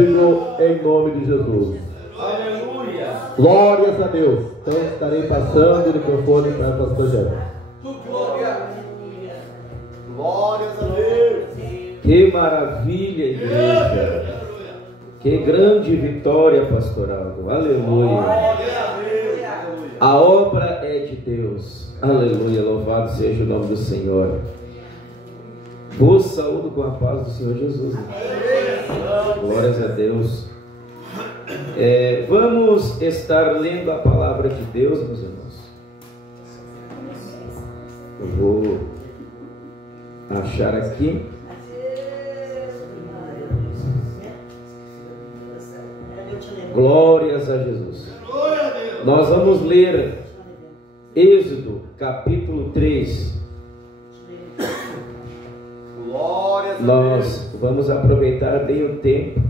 em nome de Jesus. Aleluia. Glórias a Deus. Então estarei passando o microfone para o pastor Jânio. Glórias a Deus. Que maravilha, igreja. Que grande vitória pastoral. Aleluia. A obra é de Deus. Aleluia. Louvado seja o nome do Senhor. Vos saúdo com a paz do Senhor Jesus. Glórias a Deus. Vamos estar lendo a palavra de Deus, meus irmãos. Eu vou achar aqui. Glórias a Jesus. Nós vamos ler Êxodo capítulo 3. Nós vamos aproveitar bem o tempo.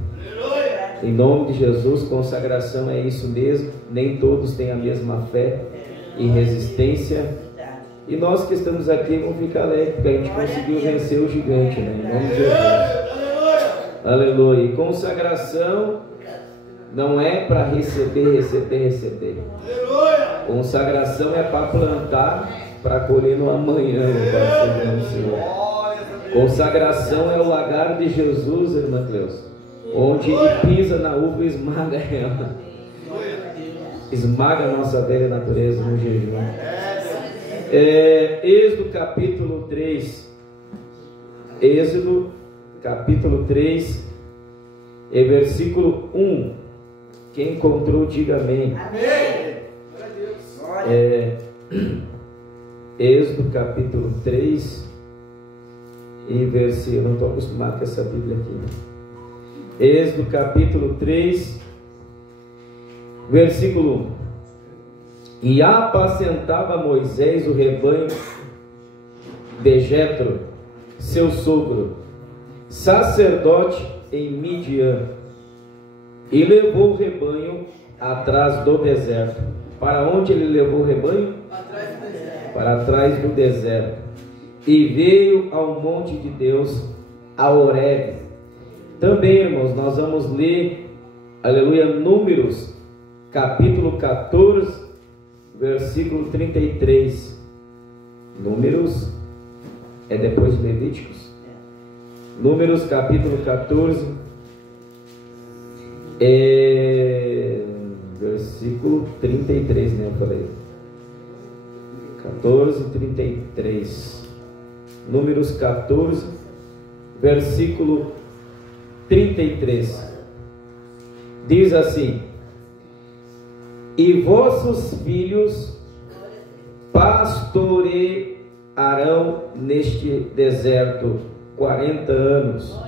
Em nome de Jesus, consagração é isso mesmo. Nem todos têm a mesma fé e resistência. E nós que estamos aqui vamos ficar alegres, porque a gente conseguiu vencer o gigante, né? Em nome de Jesus. Aleluia. E consagração não é para receber. Consagração é para plantar, para colher no amanhã. Consagração é o lagar de Jesus, irmã Cleusa, onde ele pisa na uva e esmaga ela. Esmaga a nossa velha natureza no jejum. Êxodo capítulo 3. Êxodo capítulo 3 e versículo 1. Quem encontrou, diga amém. Êxodo capítulo 3 e versículo. Eu não estou acostumado com essa Bíblia aqui. Êxodo capítulo 3, versículo 1. E apacentava Moisés o rebanho de Jetro, seu sogro, sacerdote em Midian, e levou o rebanho atrás do deserto. Para onde ele levou o rebanho? Atrás do deserto. Para trás do deserto. E veio ao monte de Deus, a Horebe. Também, irmãos, nós vamos ler, aleluia, Números, capítulo 14, versículo 33. Números é depois de Levíticos. Números, capítulo 14, versículo 33, né? Eu falei 14, 33. Números 14, versículo 33. Diz assim: e vossos filhos pastorearão neste deserto 40 anos,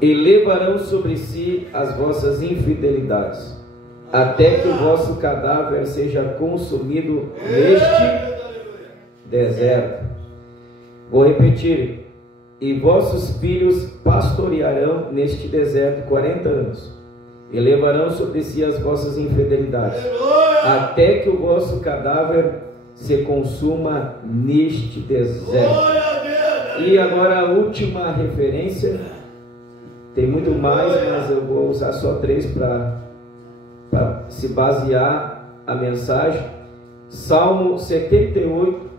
e levarão sobre si as vossas infidelidades, até que o vosso cadáver seja consumido neste deserto. Vou repetir: e vossos filhos pastorearão neste deserto 40 anos, e levarão sobre si as vossas infidelidades, até que o vosso cadáver se consuma neste deserto. E agora a última referência. Tem muito mais, mas eu vou usar só 3 para se basear a mensagem. Salmo 78,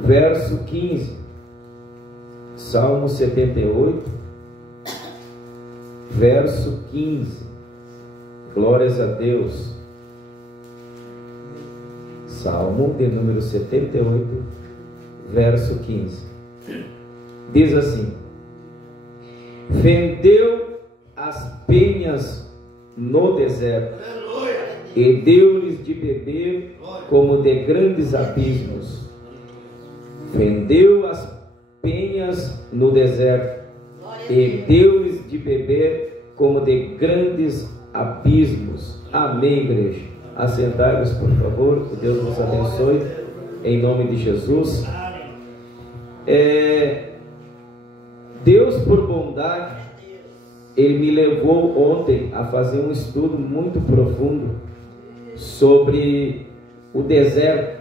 verso 15. Salmo 78, verso 15. Glórias a Deus. Salmo de número 78, verso 15. Diz assim: fendeu as penhas no deserto, e deu-lhes de beber como de grandes abismos. Fendeu as penhas no deserto, e deu-lhes de beber como de grandes abismos. Amém, igreja. Assentai-vos, por favor. Que Deus nos abençoe, em nome de Jesus. Deus, por bondade, Ele me levou ontem a fazer um estudo muito profundo sobre o deserto.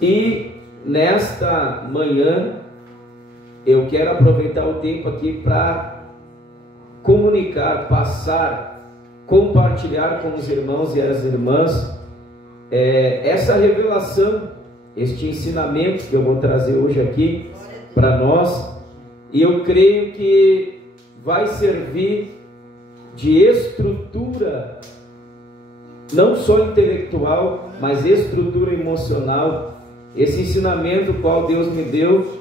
E nesta manhã eu quero aproveitar o tempo aqui para comunicar, passar, compartilhar com os irmãos e as irmãs essa revelação, este ensinamento que eu vou trazer hoje aqui para nós, e eu creio que vai servir de estrutura, não só intelectual, mas estrutura emocional. Esse ensinamento qual Deus me deu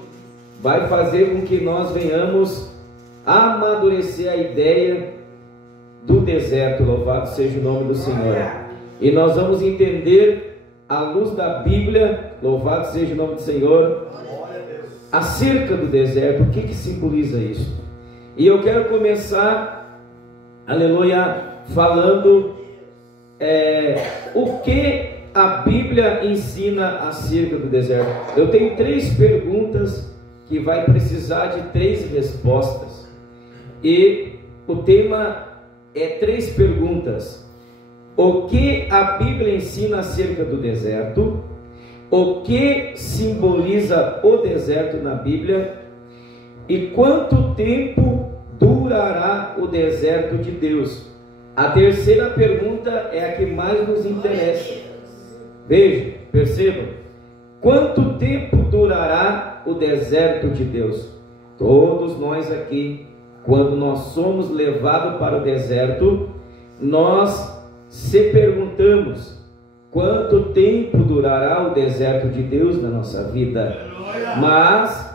vai fazer com que nós venhamos amadurecer a ideia do deserto. Louvado seja o nome do Senhor. E nós vamos entender, à luz da Bíblia, louvado seja o nome do Senhor, acerca do deserto, o que simboliza isso. E eu quero começar, aleluia, falando o que a Bíblia ensina acerca do deserto. Eu tenho 3 perguntas que vai precisar de 3 respostas, e o tema é 3 perguntas. O que a Bíblia ensina acerca do deserto? O que simboliza o deserto na Bíblia? E quanto tempo durará o deserto de Deus? A terceira pergunta é a que mais nos interessa. Veja, percebam. Quanto tempo durará o deserto de Deus? Todos nós aqui, quando nós somos levados para o deserto, nós se perguntamos: quanto tempo durará o deserto de Deus na nossa vida? Mas,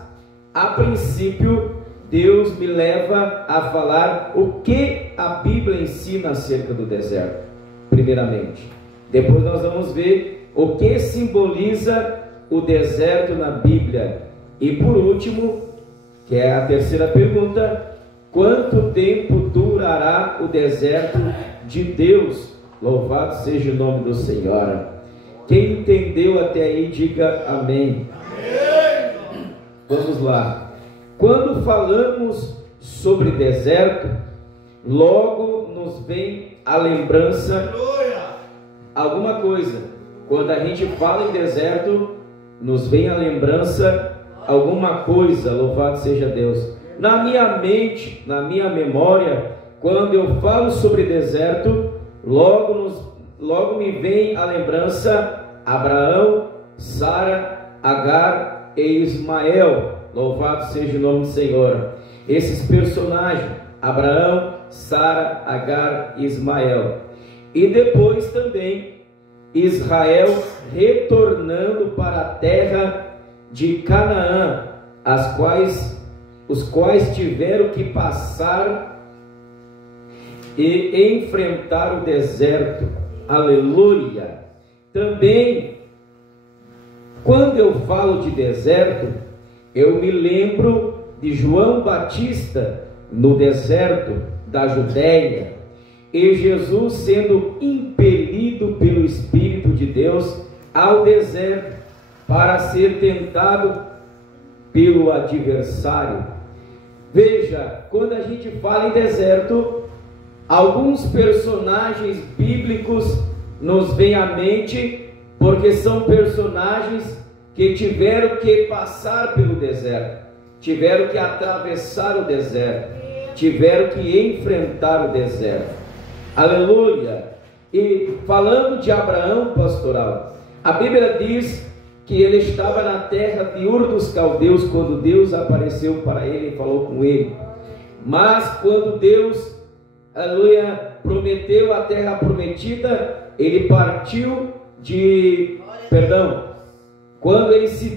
a princípio, Deus me leva a falar o que a Bíblia ensina acerca do deserto, primeiramente. Depois nós vamos ver o que simboliza o deserto na Bíblia. E por último, que é a terceira pergunta, quanto tempo durará o deserto de Deus? Louvado seja o nome do Senhor. Quem entendeu até aí, diga amém. Vamos lá. Quando falamos sobre deserto, logo nos vem a lembrança alguma coisa. Quando a gente fala em deserto, nos vem a lembrança alguma coisa. Louvado seja Deus. Na minha mente, na minha memória, quando eu falo sobre deserto, logo me vem a lembrança Abraão, Sara, Agar e Ismael. Louvado seja o nome do Senhor. Esses personagens, Abraão, Sara, Agar e Ismael. E depois também Israel retornando para a terra de Canaã, os quais tiveram que passar e enfrentar o deserto. Aleluia. Também, quando eu falo de deserto, eu me lembro de João Batista no deserto da Judéia, e Jesus sendo impelido pelo Espírito de Deus ao deserto para ser tentado pelo adversário. Veja, quando a gente fala em deserto, alguns personagens bíblicos nos vêm à mente, porque são personagens que tiveram que passar pelo deserto, tiveram que atravessar o deserto, tiveram que enfrentar o deserto. Aleluia! E falando de Abraão, pastoral, a Bíblia diz que ele estava na terra de Ur dos Caldeus quando Deus apareceu para ele e falou com ele. Mas quando Deus, aleluia, prometeu a terra prometida, ele partiu quando ele se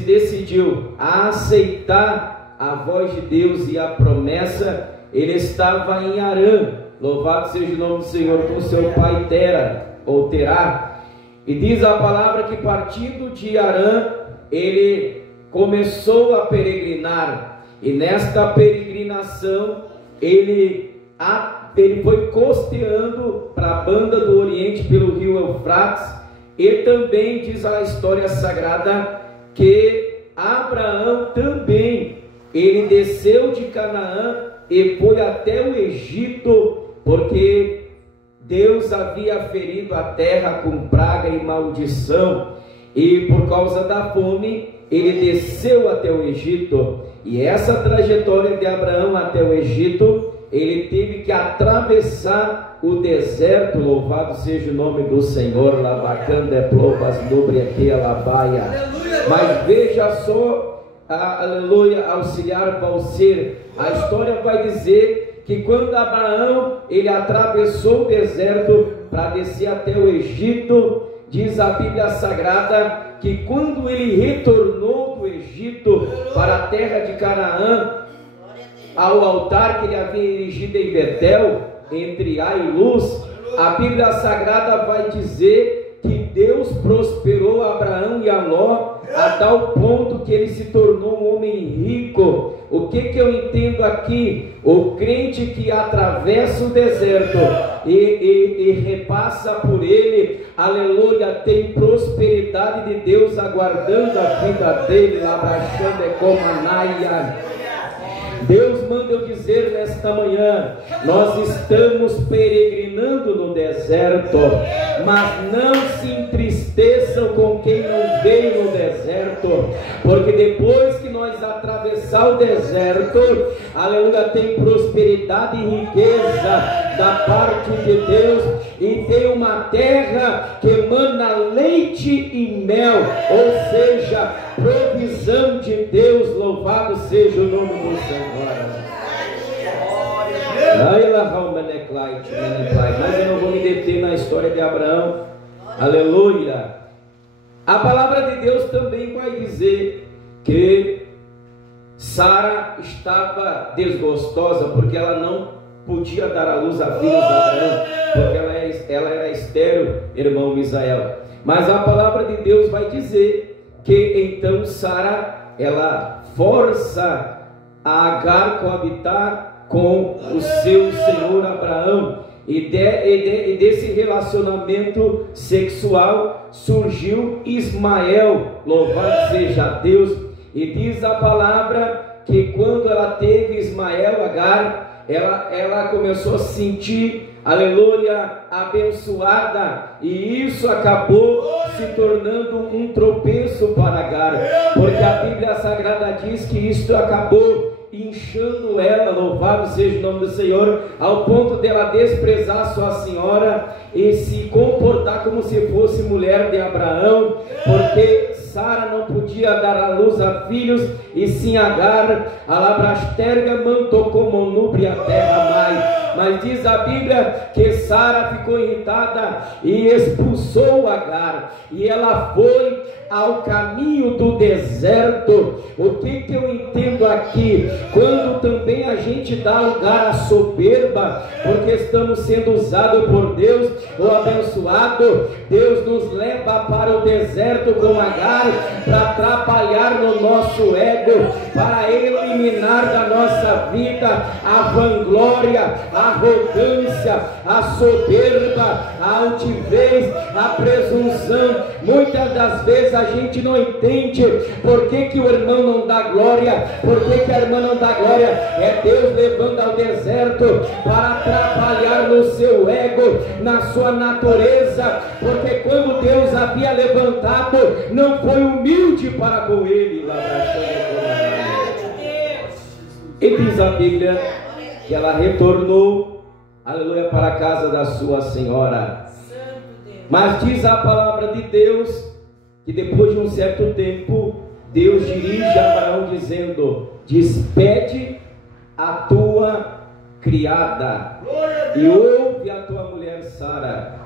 decidiu a aceitar a voz de Deus e a promessa, ele estava em Harã. Louvado seja o nome do Senhor, com seu pai Terá. E diz a palavra que partindo de Harã, ele começou a peregrinar. E nesta peregrinação, ele foi costeando para a banda do Oriente pelo rio Eufrates. E também diz a história sagrada que Abraão também, ele desceu de Canaã e foi até o Egito, porque Deus havia ferido a terra com praga e maldição, e por causa da fome ele desceu até o Egito, e essa trajetória de Abraão até o Egito, ele teve que atravessar o deserto. Louvado seja o nome do Senhor. Mas veja só, aleluia, auxiliar Valcer, a história vai dizer que quando Abraão ele atravessou o deserto para descer até o Egito, diz a Bíblia Sagrada que quando ele retornou do Egito para a terra de Canaã, ao altar que ele havia erigido em Betel, entre Ai e Luz, a Bíblia Sagrada vai dizer que Deus prosperou Abraão e a Ló a tal ponto que ele se tornou um homem rico. O que eu entendo aqui? O crente que atravessa o deserto e repassa por ele, aleluia, tem prosperidade de Deus aguardando a vida dele. Deus manda eu dizer nesta manhã, nós estamos peregrinando no deserto, mas não se entristeçam com quem não veio no deserto, porque depois que nós atravessar o deserto, aleluia, tem prosperidade e riqueza da parte de Deus, e tem uma terra que emana leite e mel, ou seja, provisão de Deus. Louvado seja o nome do Senhor. Mas eu não vou me deter na história de Abraão. Aleluia. A palavra de Deus também vai dizer que Sara estava desgostosa porque ela não podia dar à luz a filhos de Abraão, porque ela era estéril, irmão Misael. Mas a palavra de Deus vai dizer que então Sara, ela força a Agar coabitar com o seu senhor Abraão, e desse relacionamento sexual surgiu Ismael. Louvado seja Deus. E diz a palavra que quando ela teve Ismael, Agar, ela começou a se sentir, aleluia, abençoada, e isso acabou se tornando um tropeço para Agar, porque a Bíblia Sagrada diz que isso acabou inchando ela, louvado seja o nome do Senhor, ao ponto dela desprezar sua senhora e se comportar como se fosse mulher de Abraão, porque Sara não podia dar à luz a filhos, e sim Agar, a labrasterga mantou como núbria terra mais. Mas diz a Bíblia que Sara ficou irritada e expulsou Agar, e ela foi ao caminho do deserto. O que eu entendo aqui? Quando também a gente dá lugar à soberba, porque estamos sendo usados por Deus, ou abençoado, Deus nos leva para o deserto com Agar, para atrapalhar no nosso ego, para eliminar da nossa vida a vanglória, a arrogância, a soberba, a altivez, a presunção. Muitas das vezes a gente não entende por que o irmão não dá glória, por que a irmã não dá glória. É Deus levando ao deserto para atrapalhar no seu ego, na sua natureza, porque quando Deus havia levantado, não foi humilde para com ele. E diz a Bíblia que ela retornou, aleluia, para a casa da sua senhora. Mas diz a palavra de Deus que depois de um certo tempo, Deus dirige a Abraão dizendo: despede a tua criada e ouve a tua mulher Sara.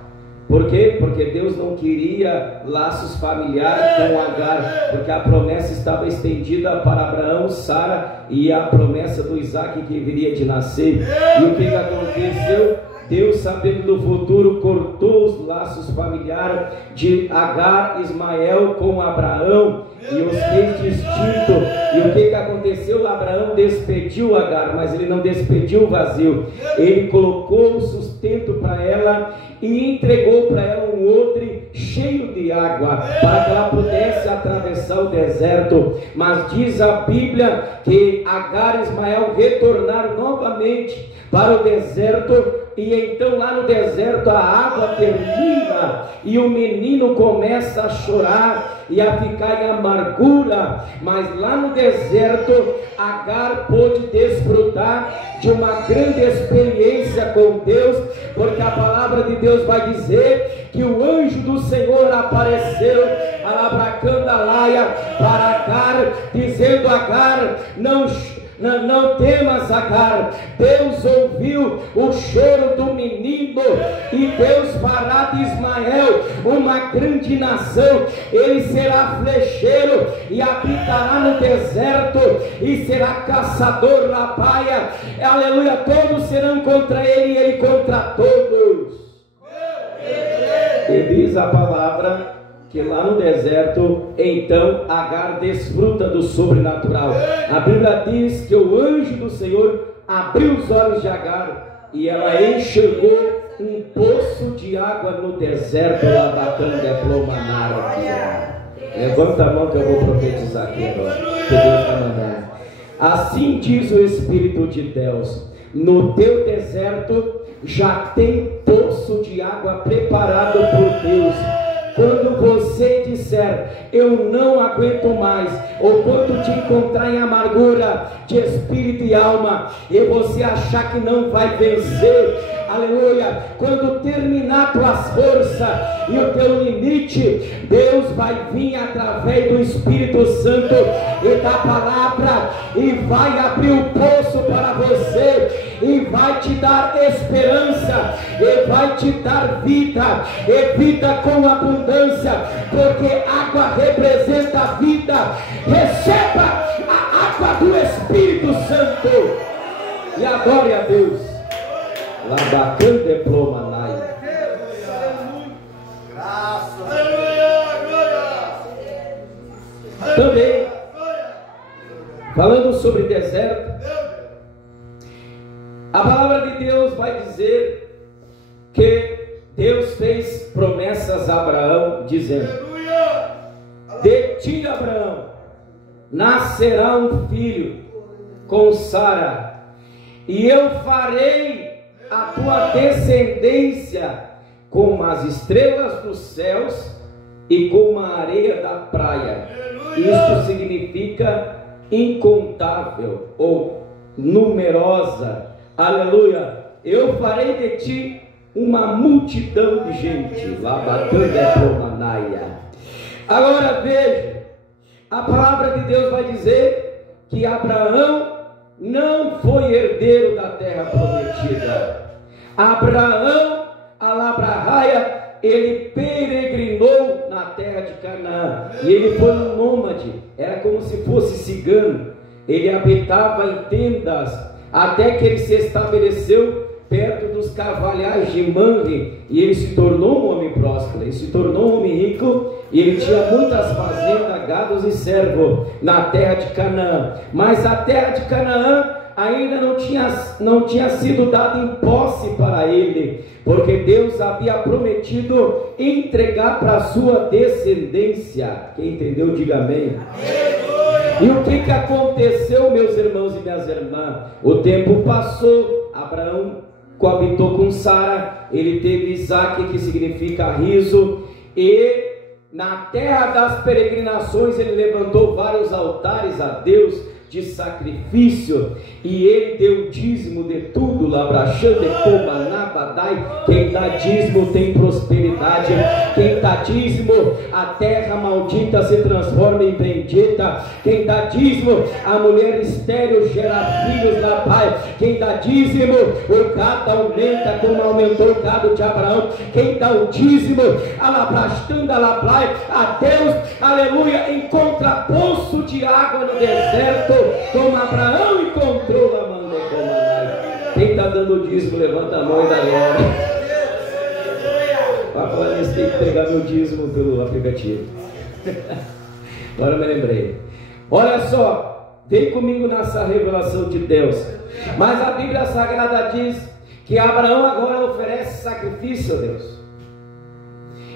Por quê? Porque Deus não queria laços familiares com Agar, porque a promessa estava estendida para Abraão, Sara e a promessa do Isaac que viria de nascer. E o que aconteceu? Deus, sabendo do futuro, cortou os laços familiares de Agar, Ismael com Abraão e os fez distinto. E o que aconteceu? Abraão despediu Agar, mas ele não despediu vazio. Ele colocou o sustento para ela e entregou para ela um outro cheio de água, para que ela pudesse atravessar o deserto. Mas diz a Bíblia que Agar e Ismael retornaram novamente para o deserto, e então lá no deserto a água termina, e o menino começa a chorar e a ficar em amargura. Mas lá no deserto Agar pôde desfrutar de uma grande experiência com Deus, porque a palavra de Deus vai dizer que o anjo do Senhor apareceu alabracandalaia para Agar, dizendo: Agar, não temas, Agar, Deus ouviu o choro do menino, e Deus fará de Ismael uma grande nação. Ele será flecheiro e habitará no deserto, e será caçador na baia. Aleluia, todos serão contra ele e ele contra todos. E diz a palavra que lá no deserto, então Agar desfruta do sobrenatural. A Bíblia diz que o anjo do Senhor abriu os olhos de Agar e ela enxergou um poço de água no deserto. Levanta a mão que eu vou profetizar aqui agora, que Deus está mandando. Assim diz o Espírito de Deus: no teu deserto já tem poço de água preparado por Deus. Quando você disser: eu não aguento mais, ou quando te encontrar em amargura de espírito e alma, e você achar que não vai vencer, aleluia, quando terminar tuas forças e o teu limite, Deus vai vir através do Espírito Santo e da palavra, e vai abrir o poço para você, e vai te dar esperança, e vai te dar vida, e vida com abundância, porque água representa a vida. Receba a água do Espírito Santo e adore a Deus. Labacante plomanai. Também falando sobre deserto, a palavra de Deus vai dizer que Deus fez promessas a Abraão, dizendo: de ti, Abraão, nascerá um filho com Sara, e eu farei a tua descendência como as estrelas dos céus e como a areia da praia. Isto significa incontável ou numerosa. Aleluia. Eu farei de ti uma multidão de gente. Agora veja, a palavra de Deus vai dizer que Abraão não foi herdeiro da terra prometida. Abraão, alabrahaya, ele peregrinou na terra de Canaã, e ele foi um nômade, era como se fosse cigano. Ele habitava em tendas, até que ele se estabeleceu perto dos carvalhais de Mamre, e ele se tornou um homem próspero, ele se tornou um homem rico, e ele tinha muitas fazendas, gados e servos na terra de Canaã. Mas a terra de Canaã ainda não tinha sido dada em posse para ele, porque Deus havia prometido entregar para a sua descendência. Quem entendeu, diga amém. E o que aconteceu, meus irmãos e minhas irmãs? O tempo passou, Abraão coabitou com Sara, ele teve Isaque, que significa riso, e na terra das peregrinações ele levantou vários altares a Deus de sacrifício, e ele deu dízimo de tudo. Quem dá dízimo tem prosperidade. Quem dá dízimo, a terra maldita se transforma em bendita. Quem dá dízimo, a mulher estéril gera filhos na pai. Quem dá dízimo, o gado aumenta como aumentou o gado de Abraão. Quem dá o dízimo, a Deus, aleluia, encontra poço de água no deserto, como Abraão encontrou na mão de Comanai. Quem está dando dízimo, levanta a mão e dá glória. Para falar nisso, tem que pegar meu dízimo pelo aplicativo. Agora eu me lembrei. Olha só, vem comigo nessa revelação de Deus. Mas a Bíblia Sagrada diz que Abraão agora oferece sacrifício a Deus.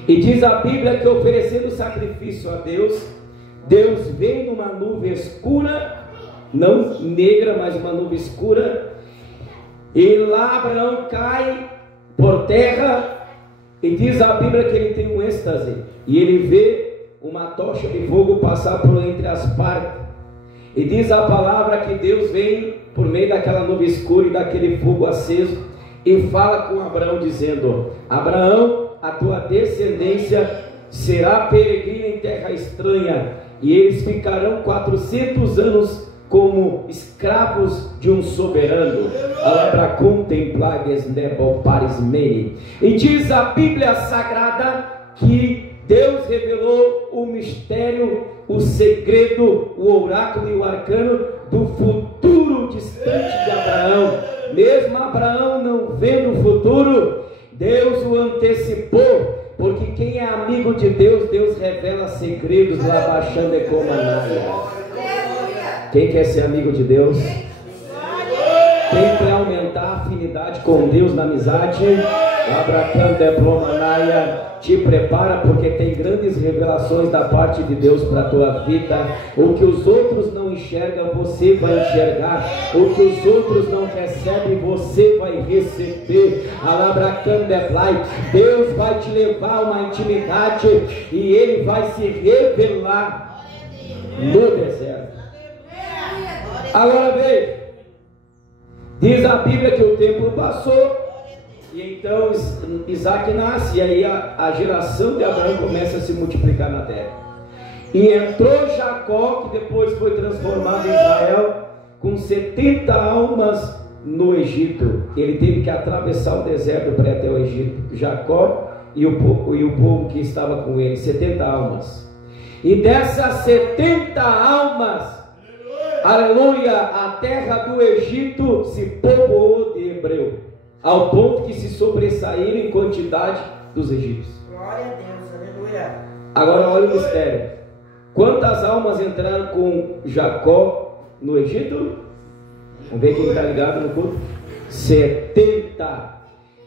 E diz a Bíblia que oferecendo sacrifício a Deus, Deus vem numa nuvem escura, não negra, mas uma nuvem escura, e lá Abraão cai por terra, e diz a Bíblia que ele tem um êxtase, e ele vê uma tocha de fogo passar por entre as partes, e diz a palavra que Deus vem por meio daquela nuvem escura e daquele fogo aceso, e fala com Abraão dizendo: Abraão, a tua descendência será peregrina em terra estranha, e eles ficarão 400 anos como escravos de um soberano. Para contemplar e diz a Bíblia Sagrada que Deus revelou o mistério, o segredo, o oráculo e o arcano do futuro distante de Abraão. Mesmo Abraão não vendo o futuro, Deus o antecipou, porque quem é amigo de Deus, Deus revela segredos lá baixando e comandando. Quem quer ser amigo de Deus? Quem quer aumentar a afinidade com Deus na amizade? Te prepara, porque tem grandes revelações da parte de Deus para a tua vida. O que os outros não enxergam, você vai enxergar. O que os outros não recebem, você vai receber. Deus vai te levar a uma intimidade e Ele vai se revelar no deserto. Agora veja, diz a Bíblia que o tempo passou, e então Isaac nasce, e aí a geração de Abraão começa a se multiplicar na terra. E entrou Jacó, que depois foi transformado em Israel, com 70 almas no Egito. Ele teve que atravessar o deserto para ir até o Egito. Jacó e o povo que estava com ele, 70 almas. E dessas 70 almas, aleluia, a terra do Egito se povoou de hebreu, ao ponto que se sobressaíram em quantidade dos egípcios. Glória a Deus, aleluia. Agora olha o mistério. Quantas almas entraram com Jacó no Egito? Vamos ver quem está ligado no culto. 70.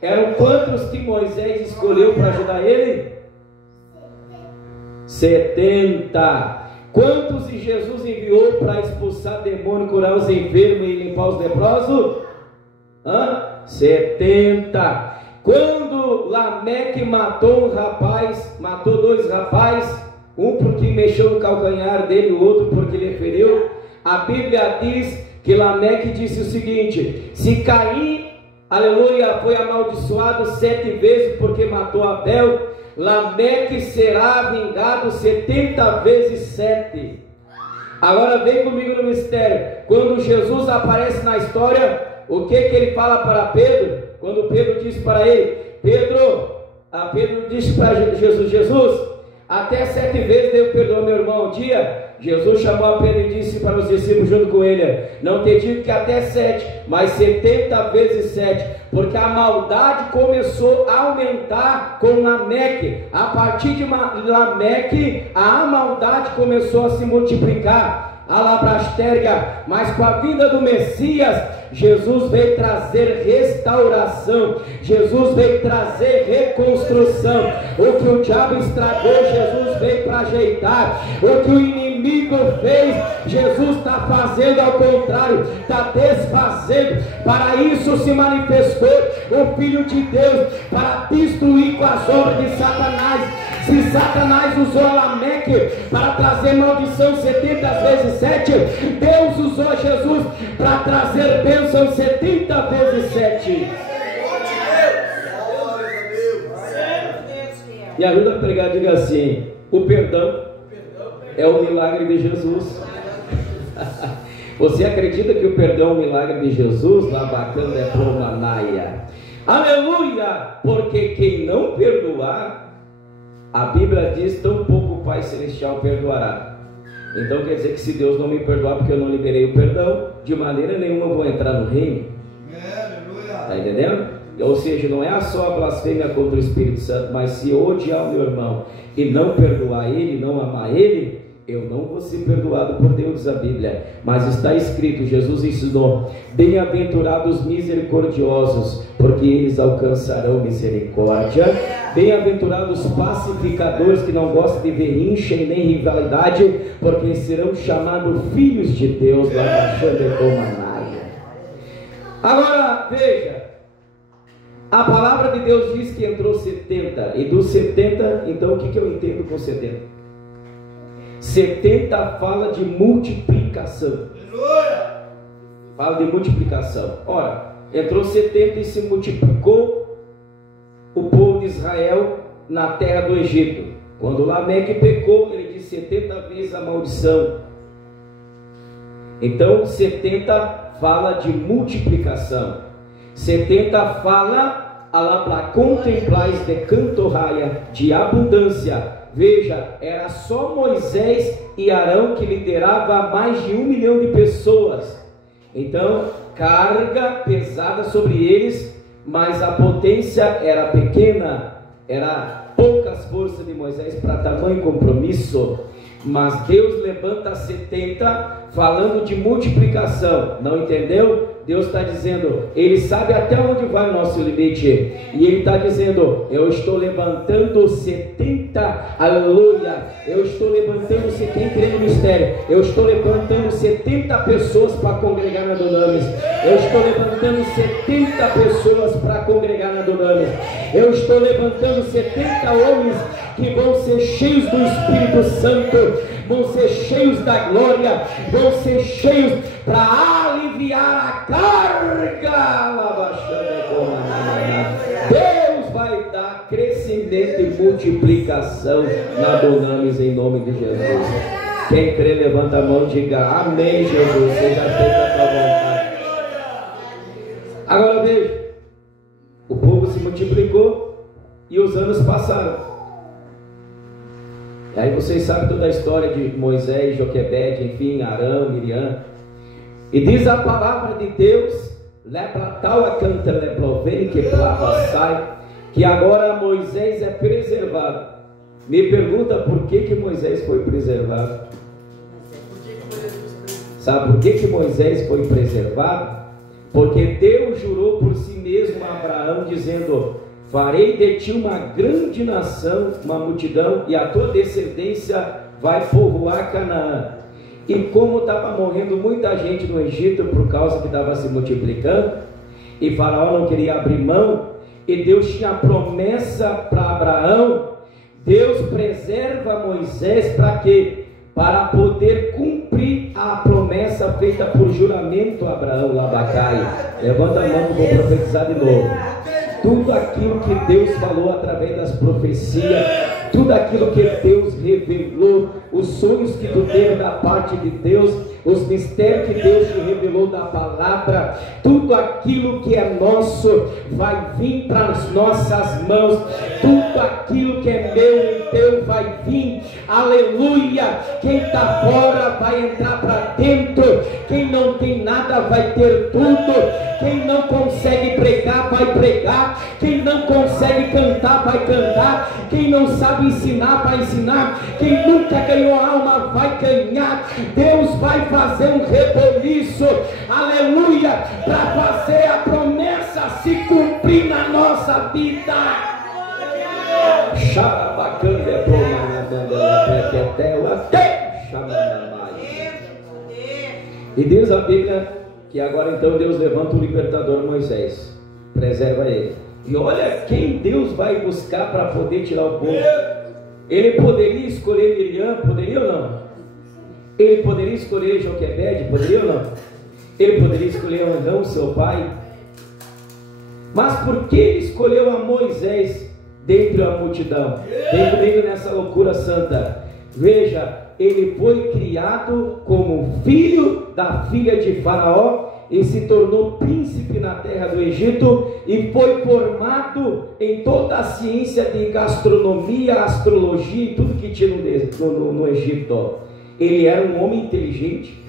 Eram quantos que Moisés escolheu para ajudar ele? 70. Quantos Jesus enviou para expulsar demônio, curar os enfermos e limpar os leprosos? 70. Quando Lameque matou um rapaz, matou 2 rapazes, um porque mexeu no calcanhar dele, o outro porque ele feriu, a Bíblia diz que Lameque disse o seguinte: se Caim, aleluia, foi amaldiçoado 7 vezes porque matou Abel, Lameque será vingado 70 vezes 7. Agora vem comigo no mistério. Quando Jesus aparece na história, o que ele fala para Pedro? Quando Pedro disse para ele, Pedro disse para Jesus, até 7 vezes eu perdoo meu irmão. Um dia Jesus chamou a Pedro e disse para os discípulos junto com ele: não te digo que até 7, mas 70 vezes 7, porque a maldade começou a aumentar com Lameque. A partir de Lameque, a maldade começou a se multiplicar. Alabrasterga, mas com a vinda do Messias, Jesus veio trazer restauração, Jesus veio trazer reconstrução. O que o diabo estragou, Jesus veio para ajeitar. O que o inimigo fez, Jesus está fazendo ao contrário, está desfazendo. Para isso se manifestou o Filho de Deus, para destruir com as obras de Satanás. Se Satanás usou Lameque para trazer maldição 70 vezes 7, Deus usou Jesus para trazer bênção 70 vezes 7. Me ajuda a pregar, diga assim: o perdão é o milagre de Jesus. Você acredita que o perdão é o milagre de Jesus? Labacanda é promanaia. Aleluia! Porque quem não perdoar, a Bíblia diz, tão pouco o Pai Celestial perdoará. Então quer dizer que se Deus não me perdoar porque eu não liberei o perdão, de maneira nenhuma eu vou entrar no reino. Está entendendo? Ou seja, não é só a blasfêmia contra o Espírito Santo, mas se eu odiar o meu irmão e não perdoar ele, não amar ele, eu não vou ser perdoado por Deus, diz a Bíblia, mas está escrito, Jesus ensinou, bem-aventurados misericordiosos, porque eles alcançarão misericórdia. Bem-aventurados pacificadores, que não gostam de berrinche nem rivalidade, porque serão chamados filhos de Deus. Agora veja, a palavra de Deus diz que entrou 70, e dos 70, então o que eu entendo com 70? 70 fala de multiplicação. Fala de multiplicação. Ora, entrou 70 e se multiplicou o povo de Israel na terra do Egito. Quando Lameque pecou, ele disse 70 vezes a maldição. Então 70 fala de multiplicação. 70 fala para contemplais de cantorraia, de abundância. Veja, era só Moisés e Arão que liderava mais de 1 milhão de pessoas. Então, carga pesada sobre eles, mas a potência era pequena, era poucas forças de Moisés para tamanho compromisso. Mas Deus levanta 70 falando de multiplicação, não entendeu? Deus está dizendo, Ele sabe até onde vai o nosso limite, e Ele está dizendo, eu estou levantando 70, aleluia, eu estou levantando, se quem crê no mistério, eu estou levantando 70 pessoas para congregar na Dunamis, eu estou levantando 70 pessoas para congregar na Dunamis, eu estou levantando 70 homens que vão ser cheios do Espírito Santo, vão ser cheios da glória, vão ser cheios para aliviar a carga. Deus vai dar crescimento e multiplicação na Dunamis em nome de Jesus. Quem crê, levanta a mão e diga amém, Jesus, seja feita a tua vontade. Agora veja, o povo se multiplicou e os anos passaram. E aí vocês sabem toda a história de Moisés, Joquebede, enfim, Arão, Miriam. E diz a palavra de Deus, que agora Moisés é preservado. Me pergunta por que Moisés foi preservado? Sabe por que Moisés foi preservado? Porque Deus jurou por si mesmo a Abraão, dizendo, farei de ti uma grande nação, uma multidão, e a tua descendência vai povoar Canaã. E como estava morrendo muita gente no Egito por causa que estava se multiplicando, e Faraó não queria abrir mão, e Deus tinha promessa para Abraão, Deus preserva Moisés para quê? Para poder cumprir a promessa feita por juramento a Abraão, Labacai. Levanta a mão que eu vou profetizar de novo. Tudo aquilo que Deus falou através das profecias, tudo aquilo que Deus revelou, os sonhos que tu teve da parte de Deus, os mistérios que Deus te revelou da palavra, tudo aquilo que é nosso vai vir para as nossas mãos, tudo aquilo que é meu e teu vai vir, aleluia. Quem está fora vai entrar para dentro, quem não tem nada vai ter tudo, quem não consegue pregar vai pregar, quem não consegue cantar vai cantar, quem não sabe ensinar vai ensinar, quem nunca ganhou alma vai ganhar. Deus vai fazer um reboliço, aleluia, para fazer a promessa se cumprir na nossa vida. E diz a Bíblia que agora então Deus levanta o libertador Moisés, preserva ele. E olha quem Deus vai buscar para poder tirar o povo. Ele poderia escolher Miriam, poderia ou não? Ele poderia escolher Joquebede, poderia ou não? Ele poderia escolher Arão, seu pai. Mas por que ele escolheu a Moisés dentro da multidão, dentro nessa loucura santa? Veja, ele foi criado como filho da filha de Faraó e se tornou príncipe na terra do Egito e foi formado em toda a ciência de gastronomia, astrologia e tudo que tinha no Egito. Ele era um homem inteligente,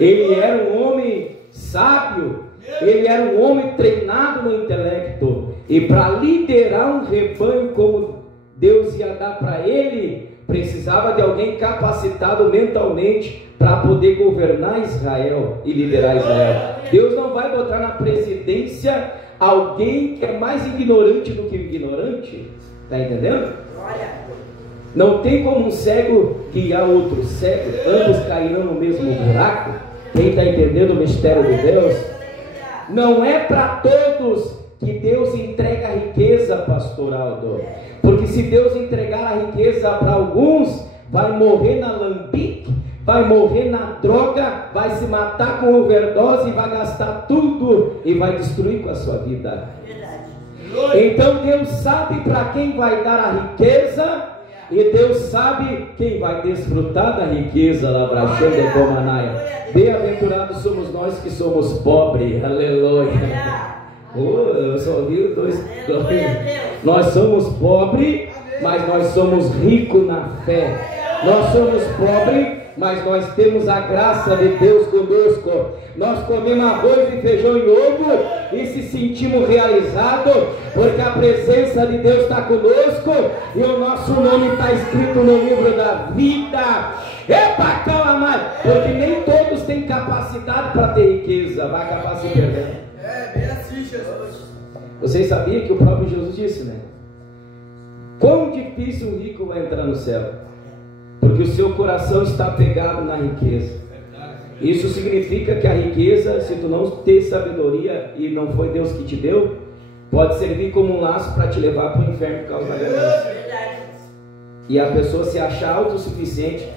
ele era um homem sábio, ele era um homem treinado no intelecto, e para liderar um rebanho como Deus ia dar para ele, precisava de alguém capacitado mentalmente para poder governar Israel e liderar Israel. Deus não vai botar na presidência alguém que é mais ignorante do que o ignorante. Está entendendo? Não tem como um cego guiar outro cego, ambos cairão no mesmo buraco. Quem está entendendo o mistério de Deus? Não é para todos que Deus entrega a riqueza, pastor Aldo. Porque se Deus entregar a riqueza para alguns, vai morrer na lambique, vai morrer na droga, vai se matar com overdose, vai gastar tudo e vai destruir com a sua vida. Então Deus sabe para quem vai dar a riqueza, e Deus sabe quem vai desfrutar da riqueza. Labrachando e Comanaia. Bem-aventurados somos nós que somos pobres. Aleluia. Eu só ouvi dois. Nós somos pobres, mas nós somos ricos na fé. Nós somos pobres, mas nós temos a graça de Deus conosco. Nós comemos arroz e feijão e ovo e se sentimos realizados, porque a presença de Deus está conosco e o nosso nome está escrito no livro da vida. Epa, calma mais, porque nem todos têm capacidade para ter riqueza. Vai acabar se perdendo. Bem assim, Jesus. Vocês sabiam que o próprio Jesus disse, né? Quão difícil um rico vai entrar no céu, porque o seu coração está pegado na riqueza. Isso significa que a riqueza, se tu não ter sabedoria e não foi Deus que te deu, pode servir como um laço para te levar para o inferno por causa da ganância. E a pessoa se achar autossuficiente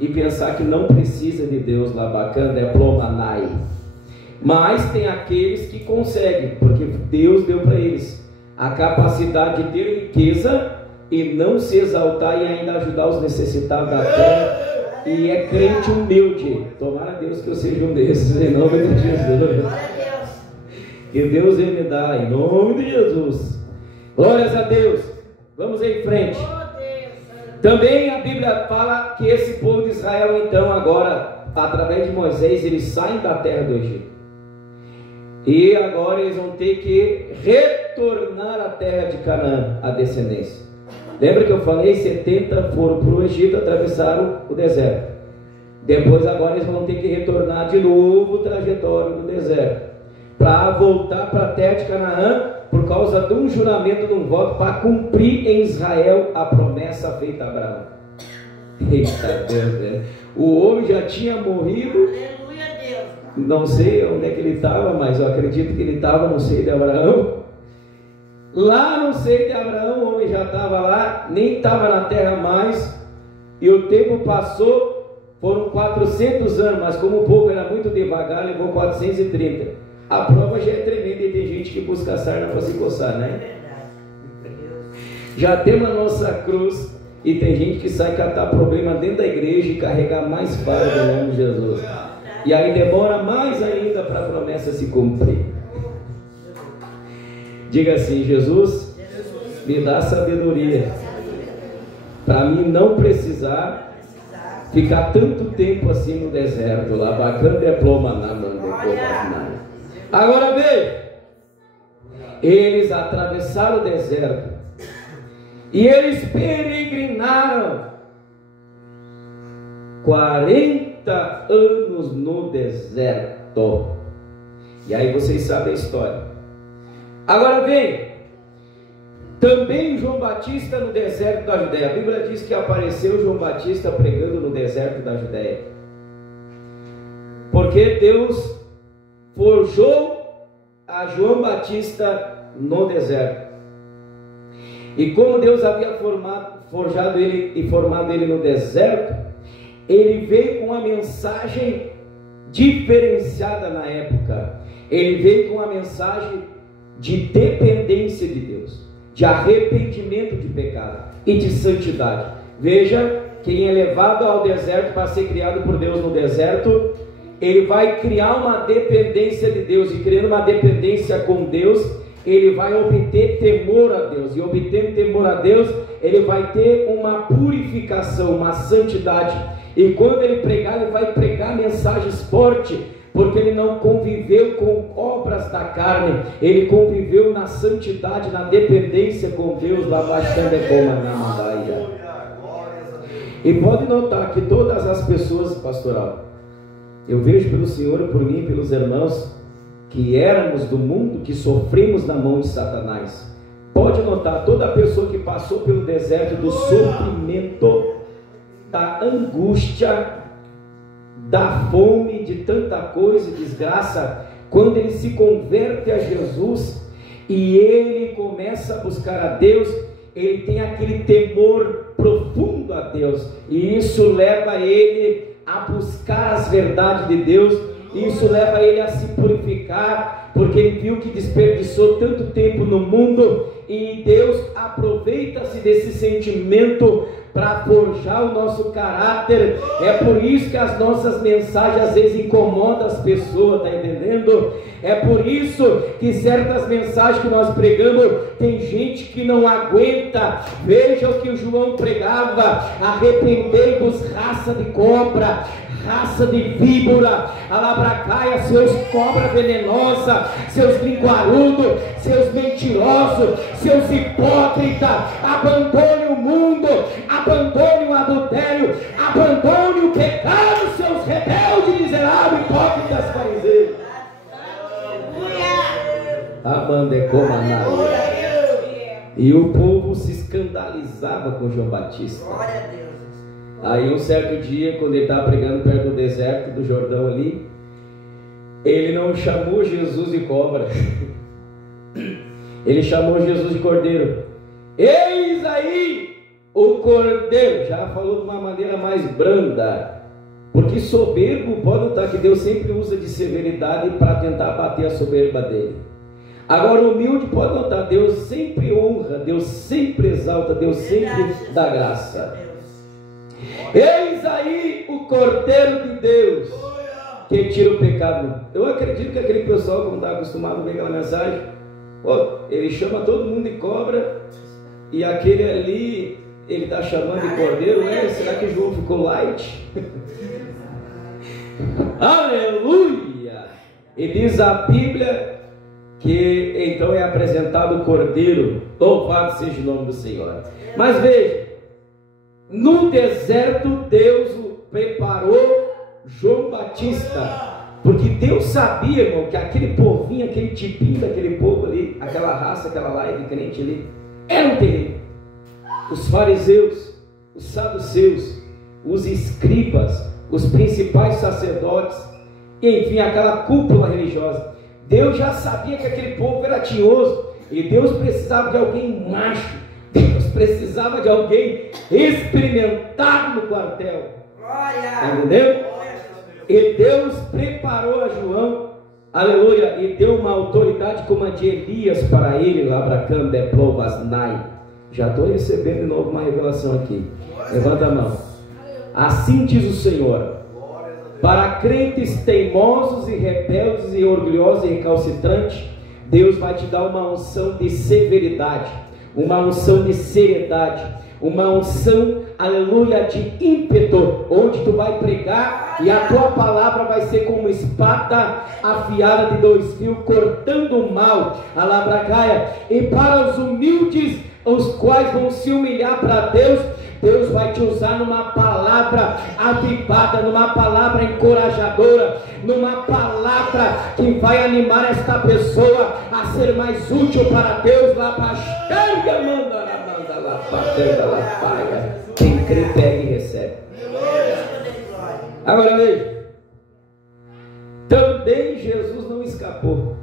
e pensar que não precisa de Deus. Lá bacana é plomanai. Mas tem aqueles que conseguem, porque Deus deu para eles a capacidade de ter riqueza e não se exaltar e ainda ajudar os necessitados da terra. E é crente humilde. Tomara a Deus que eu seja um desses, em nome de Jesus. Que Deus ele me dá, em nome de Jesus. Glórias a Deus. Vamos em frente. Também a Bíblia fala que esse povo de Israel, então, agora, através de Moisés, eles saem da terra do Egito. E agora eles vão ter que retornar à terra de Canaã, a descendência. Lembra que eu falei? 70 foram para o Egito, atravessaram o deserto. Depois agora eles vão ter que retornar de novo o trajetório do deserto, para voltar para a terra de Canaã, por causa de um juramento, de um voto, para cumprir em Israel a promessa feita a Abraão. Eita Deus, né? O homem já tinha morrido. Não sei onde é que ele estava, mas eu acredito que ele estava no seio de Abraão. Lá no seio de Abraão, o homem já estava lá, nem estava na terra mais, e o tempo passou, foram 400 anos, mas como o povo era muito devagar, levou 430. A prova já é tremenda e tem gente que busca a sarna para se coçar, né? Já temos a nossa cruz e tem gente que sai catar problema dentro da igreja e carregar mais fardo do nome de Jesus. E aí demora mais ainda para a promessa se cumprir. Diga assim: Jesus, me dá sabedoria para mim não precisar ficar tanto tempo assim no deserto. Lá bacana é ploma na mão. Agora veja, eles atravessaram o deserto e eles peregrinaram 40 anos no deserto. E aí vocês sabem a história. Agora vem, também João Batista no deserto da Judéia. A Bíblia diz que apareceu João Batista pregando no deserto da Judéia, porque Deus forjou a João Batista no deserto. E como Deus havia forjado ele e formado ele no deserto, ele veio com uma mensagem diferenciada na época. Ele veio com uma mensagem de dependência de Deus, de arrependimento de pecado e de santidade. Veja, quem é levado ao deserto para ser criado por Deus no deserto, ele vai criar uma dependência de Deus, e criando uma dependência com Deus, ele vai obter temor a Deus, e obtendo temor a Deus, ele vai ter uma purificação, uma santidade. E quando ele pregar, ele vai pregar mensagens fortes, porque ele não conviveu com obras da carne, ele conviveu na santidade, na dependência com Deus. E pode notar que todas as pessoas, pastoral, eu vejo pelo Senhor, por mim, pelos irmãos, que éramos do mundo, que sofremos na mão de Satanás. Pode notar, toda pessoa que passou pelo deserto do sofrimento, da angústia, da fome, de tanta coisa, desgraça, quando ele se converte a Jesus e ele começa a buscar a Deus, ele tem aquele temor profundo a Deus, e isso leva ele a buscar as verdades de Deus, isso leva ele a se purificar, porque ele viu que desperdiçou tanto tempo no mundo, e Deus aproveita-se desse sentimento para forjar o nosso caráter. É por isso que as nossas mensagens às vezes incomodam as pessoas, está entendendo? É por isso que certas mensagens que nós pregamos, tem gente que não aguenta. Veja o que o João pregava: arrependei-vos, raça de cobra, raça de víbora, alabracaia, seus cobra venenosa, seus linguarudos, seus mentirosos, seus hipócritas. Abandone o mundo, abandone o adultério, abandone o pecado, seus rebeldes, miseráveis, hipócritas, fariseus. E o povo se escandalizava com João Batista. Aí um certo dia, quando ele estava pregando perto do deserto do Jordão ali, ele não chamou Jesus de cobra, ele chamou Jesus de cordeiro. Eis aí o cordeiro. Já falou de uma maneira mais branda, porque soberbo, pode notar que Deus sempre usa de severidade para tentar bater a soberba dele. Agora humilde, pode notar, Deus sempre honra, Deus sempre exalta, Deus sempre dá graça. Eis aí o Cordeiro de Deus que tira o pecado. Eu acredito que aquele pessoal, como está acostumado a ver aquela mensagem, ele chama todo mundo de cobra, e aquele ali ele está chamando de cordeiro. Será que João ficou light? Aleluia! E diz a Bíblia que então é apresentado o cordeiro. Louvado seja o nome do Senhor. Mas veja, no deserto Deus preparou João Batista, porque Deus sabia, irmão, que aquele povinho, aquele tipinho daquele povo ali, aquela raça, aquela laia de crente ali, era um terrível. Os fariseus, os saduceus, os escribas, os principais sacerdotes, enfim, aquela cúpula religiosa. Deus já sabia que aquele povo era tinhoso, e Deus precisava de alguém macho, Deus precisava de alguém experimentado no quartel. Entendeu? E Deus preparou a João, aleluia, e deu uma autoridade como a de Elias para ele, Labracam de Provasnai. Já estou recebendo de novo uma revelação aqui. Levanta a mão. Assim diz o Senhor: para crentes teimosos e rebeldes e orgulhosos e recalcitrantes, Deus vai te dar uma unção de severidade, uma unção de seriedade, uma unção, aleluia, de ímpeto, onde tu vai pregar e a tua palavra vai ser como espada afiada de 2 fios, cortando o mal, alabracaia. E para os humildes, os quais vão se humilhar para Deus, Deus vai te usar numa palavra avivada, numa palavra encorajadora, numa palavra que vai animar esta pessoa a ser mais útil para Deus. Lá para a manda lá, paga. Quem crê, pega e recebe. Agora veja, também Jesus não escapou.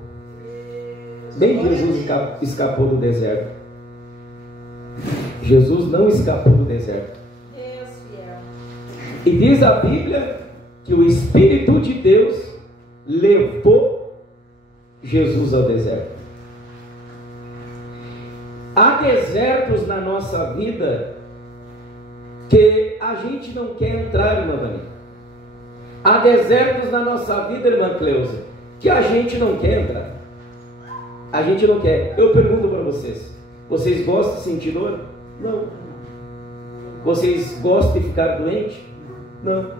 Nem Jesus escapou do deserto. Jesus não escapou do deserto. E diz a Bíblia que o Espírito de Deus levou Jesus ao deserto. Há desertos na nossa vida que a gente não quer entrar, irmã Vânia. Há desertos na nossa vida, irmã Cleusa, que a gente não quer entrar. A gente não quer. Eu pergunto para vocês: vocês gostam de sentir dor? Não. Vocês gostam de ficar doente? Não.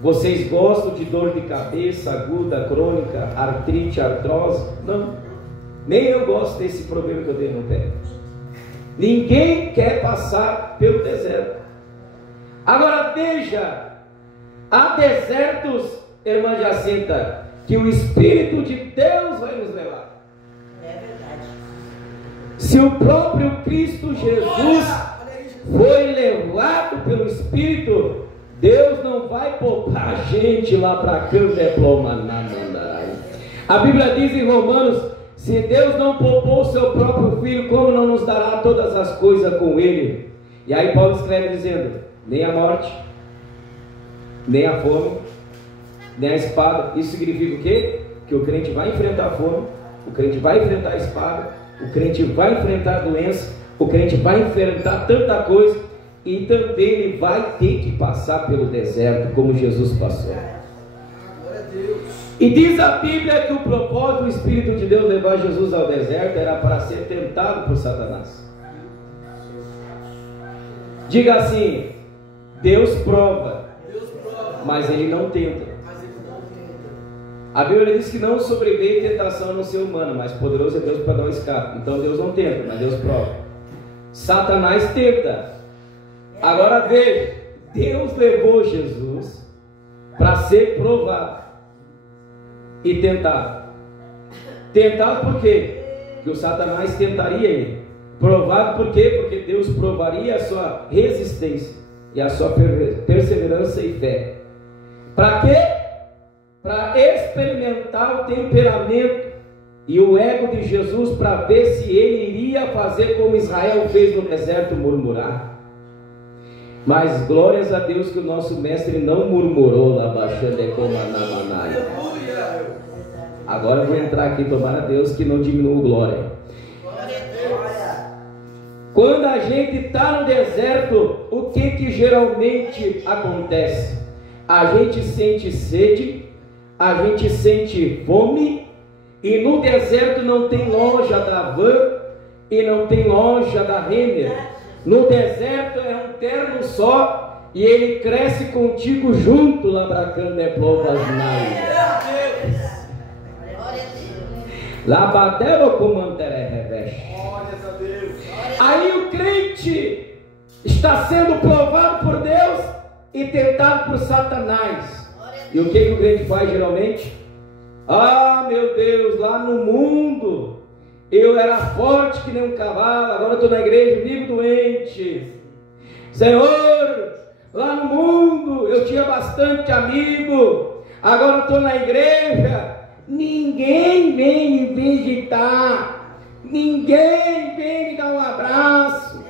Vocês gostam de dor de cabeça aguda, crônica, artrite, artrose? Não. Nem eu gosto desse problema que eu tenho no pé. Ninguém quer passar pelo deserto. Agora veja, há desertos, irmã Jacinta, que o Espírito de Deus vai nos levar. É verdade. Se o próprio Cristo Jesus foi levado pelo Espírito, Deus não vai poupar a gente lá para a Bíblia diz em Romanos: se Deus não poupou o seu próprio Filho, como não nos dará todas as coisas com Ele? E aí Paulo escreve dizendo: nem a morte, nem a fome, nem a espada. Isso significa o quê? Que o crente vai enfrentar a fome, o crente vai enfrentar a espada, o crente vai enfrentar a doença, o crente vai enfrentar tanta coisa, e também ele vai ter que passar pelo deserto, como Jesus passou. E diz a Bíblia que o propósito do Espírito de Deus levar Jesus ao deserto era para ser tentado por Satanás. Diga assim: Deus prova, mas Ele não tenta. A Bíblia diz que não sobreveio tentação no ser humano, mas poderoso é Deus para dar um escape. Então Deus não tenta, mas Deus prova. Satanás tenta. Agora veja, Deus levou Jesus para ser provado e tentado. Tentado por quê? Porque o Satanás tentaria ele. Provado por quê? Porque Deus provaria a sua resistência e a sua perseverança e fé. Para quê? Para experimentar o temperamento e o ego de Jesus, para ver se ele iria fazer como Israel fez no deserto, murmurar. Mas glórias a Deus que o nosso mestre não murmurou lá baixando Agora eu vou entrar aqui, tomar a Deus que não diminua glória. Quando a gente está no deserto, o que geralmente acontece? A gente sente sede, a gente sente fome, e no deserto não tem loja da Van e não tem loja da Renner. No deserto é um terno só, e ele cresce contigo junto, labracando plovasnai. Labadero comantere reveste. Aí o crente está sendo provado por Deus e tentado por Satanás. E o que o crente faz geralmente? Ah, meu Deus, lá no mundo eu era forte que nem um cavalo, agora estou na igreja e vivo doente. Senhor, lá no mundo eu tinha bastante amigo, agora estou na igreja, ninguém vem me visitar, ninguém vem me dar um abraço,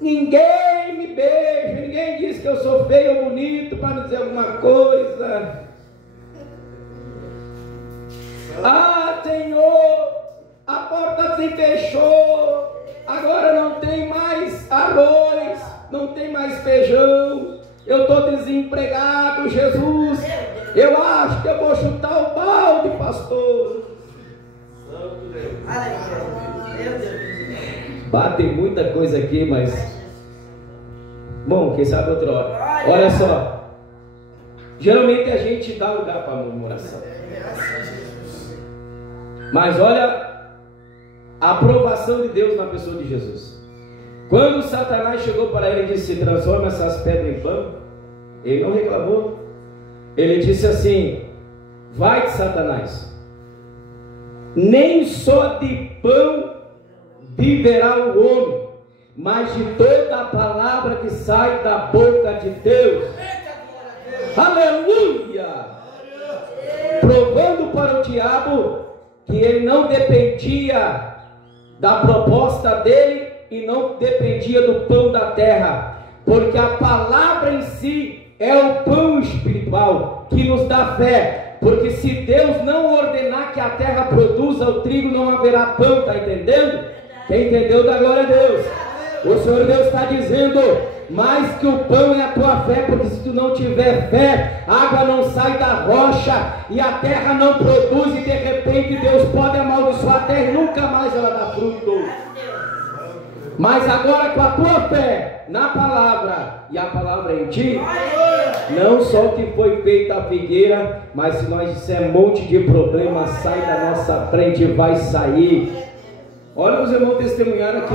ninguém me beija, ninguém diz que eu sou feio ou bonito para me dizer alguma coisa. Ah, Senhor, a porta se fechou, agora não tem mais arroz, não tem mais feijão, eu estou desempregado, Jesus, eu acho que eu vou chutar o balde, pastor. Bate muita coisa aqui, mas bom, quem sabe outra hora. Olha só, geralmente a gente dá lugar para a murmuração, mas olha a aprovação de Deus na pessoa de Jesus. Quando Satanás chegou para ele e disse: transforma essas pedras em pão, ele não reclamou. Ele disse assim: vai-te, Satanás, nem só de pão viverá o homem, mas de toda a palavra que sai da boca de Deus. Aleluia! Provando para o diabo que ele não dependia da proposta dele e não dependia do pão da terra, porque a palavra em si é o pão espiritual que nos dá fé, porque se Deus não ordenar que a terra produza o trigo, não haverá pão, está entendendo? Quem entendeu, dá glória a Deus. O Senhor Deus está dizendo: mais que o pão é a tua fé, porque se tu não tiver fé, a água não sai da rocha e a terra não produz, e de repente Deus pode amaldiçoar a terra e nunca mais ela dá fruto. Mas agora com a tua fé na palavra e a palavra em ti, não só que foi feita a figueira, mas se nós dissermos um monte de problemas sai da nossa frente, vai sair. Olha os irmãos testemunhar aqui.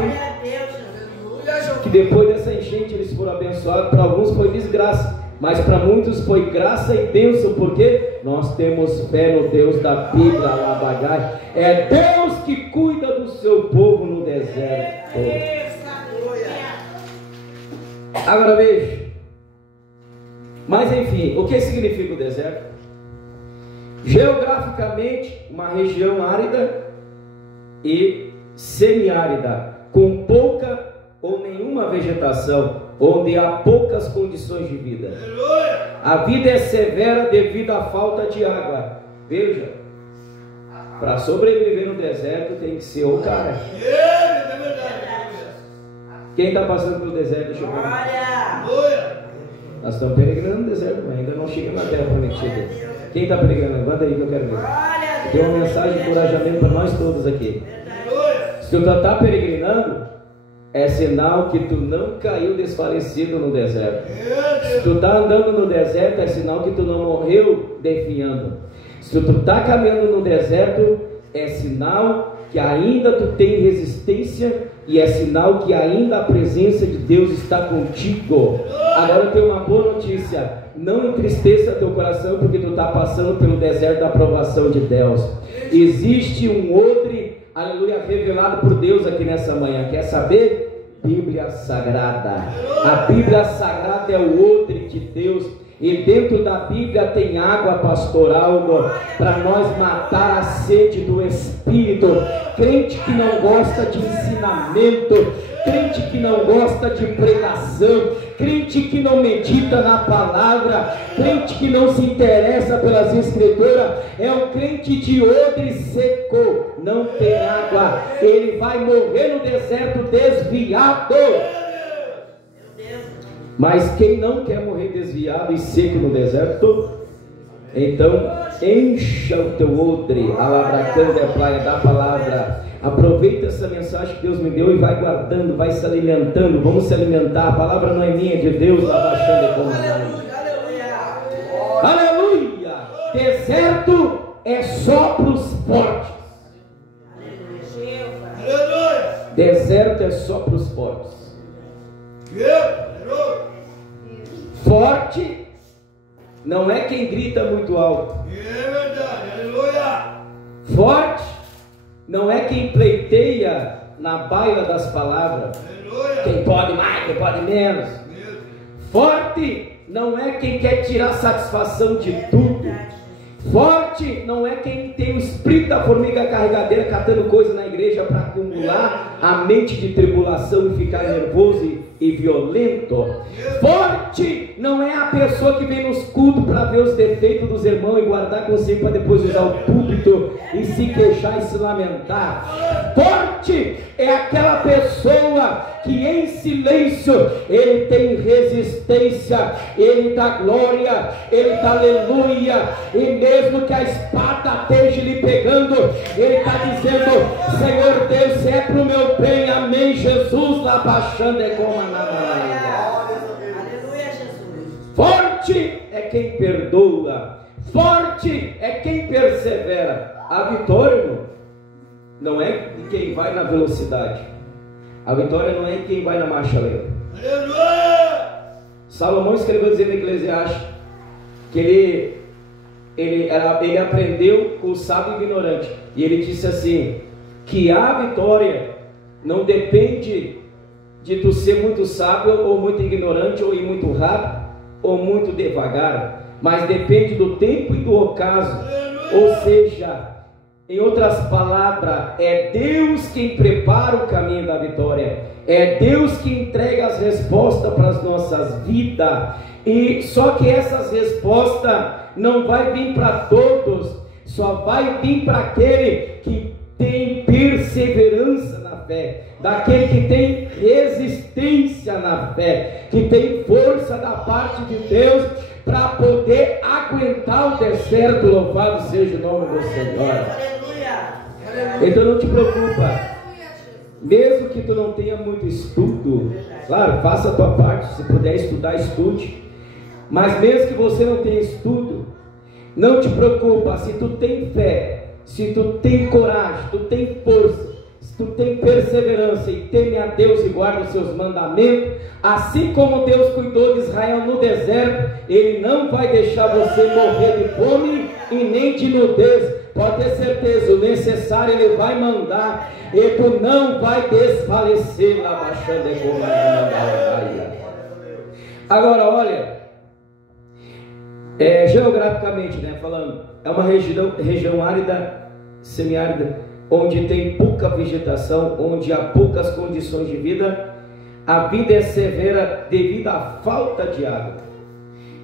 que depois dessa enchente eles foram abençoados. Para alguns foi desgraça, mas para muitos foi graça e bênção, porque nós temos fé no Deus da Bíblia, Alabagai. É Deus que cuida do seu povo no deserto. Agora veja, mas enfim, o que significa o deserto? Geograficamente, uma região árida e semiárida, com pouca ou nenhuma vegetação, onde há poucas condições de vida. A vida é severa devido à falta de água. Veja, para sobreviver no deserto tem que ser o cara. Quem está passando pelo deserto? Deixa eu ver. Nós estamos peregrinando no deserto, mas ainda não chega na terra prometida. Quem está peregrinando? Levanta aí que eu quero ver. Tem uma mensagem de encorajamento para nós todos aqui. Se tu está peregrinando, é sinal que tu não caiu desfalecido no deserto. Se tu está andando no deserto, é sinal que tu não morreu definhando. Se tu está caminhando no deserto, é sinal que ainda tu tem resistência e é sinal que ainda a presença de Deus está contigo. Agora eu tenho uma boa notícia: não entristeça teu coração porque tu está passando pelo deserto da aprovação de Deus. Existe um odre, aleluia, revelado por Deus aqui nessa manhã. Quer saber? Bíblia Sagrada. A Bíblia Sagrada é o odre de Deus. E dentro da Bíblia tem água pastoral para nós matar a sede do Espírito. Crente que não gosta de ensinamento, crente que não gosta de pregação, crente que não medita na palavra, crente que não se interessa pelas escrituras, é um crente de odre seco, não tem água, ele vai morrer no deserto desviado. Mas quem não quer morrer desviado e seco no deserto, então encha o teu odre, alabracando a praia da palavra. Aproveita essa mensagem que Deus me deu e vai guardando, vai se alimentando. Vamos se alimentar. A palavra não é minha, é de Deus. Aleluia! Deserto é só para os fortes. Deserto é só para os fortes. Forte não é quem grita muito alto. Forte não é quem pleiteia na baila das palavras. Quem pode mais, quem pode menos. Forte não é quem quer tirar satisfação de tudo. Forte não é quem tem o espírito da formiga carregadeira catando coisa na igreja para acumular a mente de tribulação e ficar nervoso e violento. Forte não é a pessoa que vem nos cultos para ver os defeitos dos irmãos e guardar consigo para depois usar o púlpito e se queixar e se lamentar. Forte é aquela pessoa que em silêncio ele tem resistência, ele dá glória, ele dá aleluia, e mesmo que a espada esteja lhe pegando, ele está dizendo: Senhor Deus, se é para o meu bem, amém, Jesus, lá baixando é como a aleluia, Jesus. Forte é quem perdoa, forte é quem persevera. A vitória, irmão, não é de quem vai na velocidade. A vitória não é de quem vai na marcha lenta. Salomão escreveu dizendo em Eclesiastes que ele aprendeu com o sábio e ignorante. E ele disse assim: que a vitória não depende de tu ser muito sábio ou muito ignorante, ou ir muito rápido ou muito devagar, mas depende do tempo e do ocaso. Ou seja, em outras palavras, é Deus quem prepara o caminho da vitória, é Deus que entrega as respostas para as nossas vidas. E só que essas respostas não vai vir para todos, só vai vir para aquele que tem perseverança na fé, daquele que tem resistência na fé, que tem força da parte de Deus para poder aguentar o deserto. Louvado seja o nome do Senhor. Então não te preocupa, mesmo que tu não tenha muito estudo, claro, faça a tua parte, se puder estudar, estude, mas mesmo que você não tenha estudo, não te preocupa, se tu tem fé, se tu tem coragem, tu tem força, se tu tem perseverança e teme a Deus e guarda os seus mandamentos, assim como Deus cuidou de Israel no deserto, Ele não vai deixar você morrer de fome e nem de nudez. Pode ter certeza, o necessário Ele vai mandar, e tu não vai desfalecer lá baixando a Agora olha, geograficamente, né, falando, é uma região árida, semiárida, onde tem pouca vegetação, onde há poucas condições de vida. A vida é severa devido à falta de água.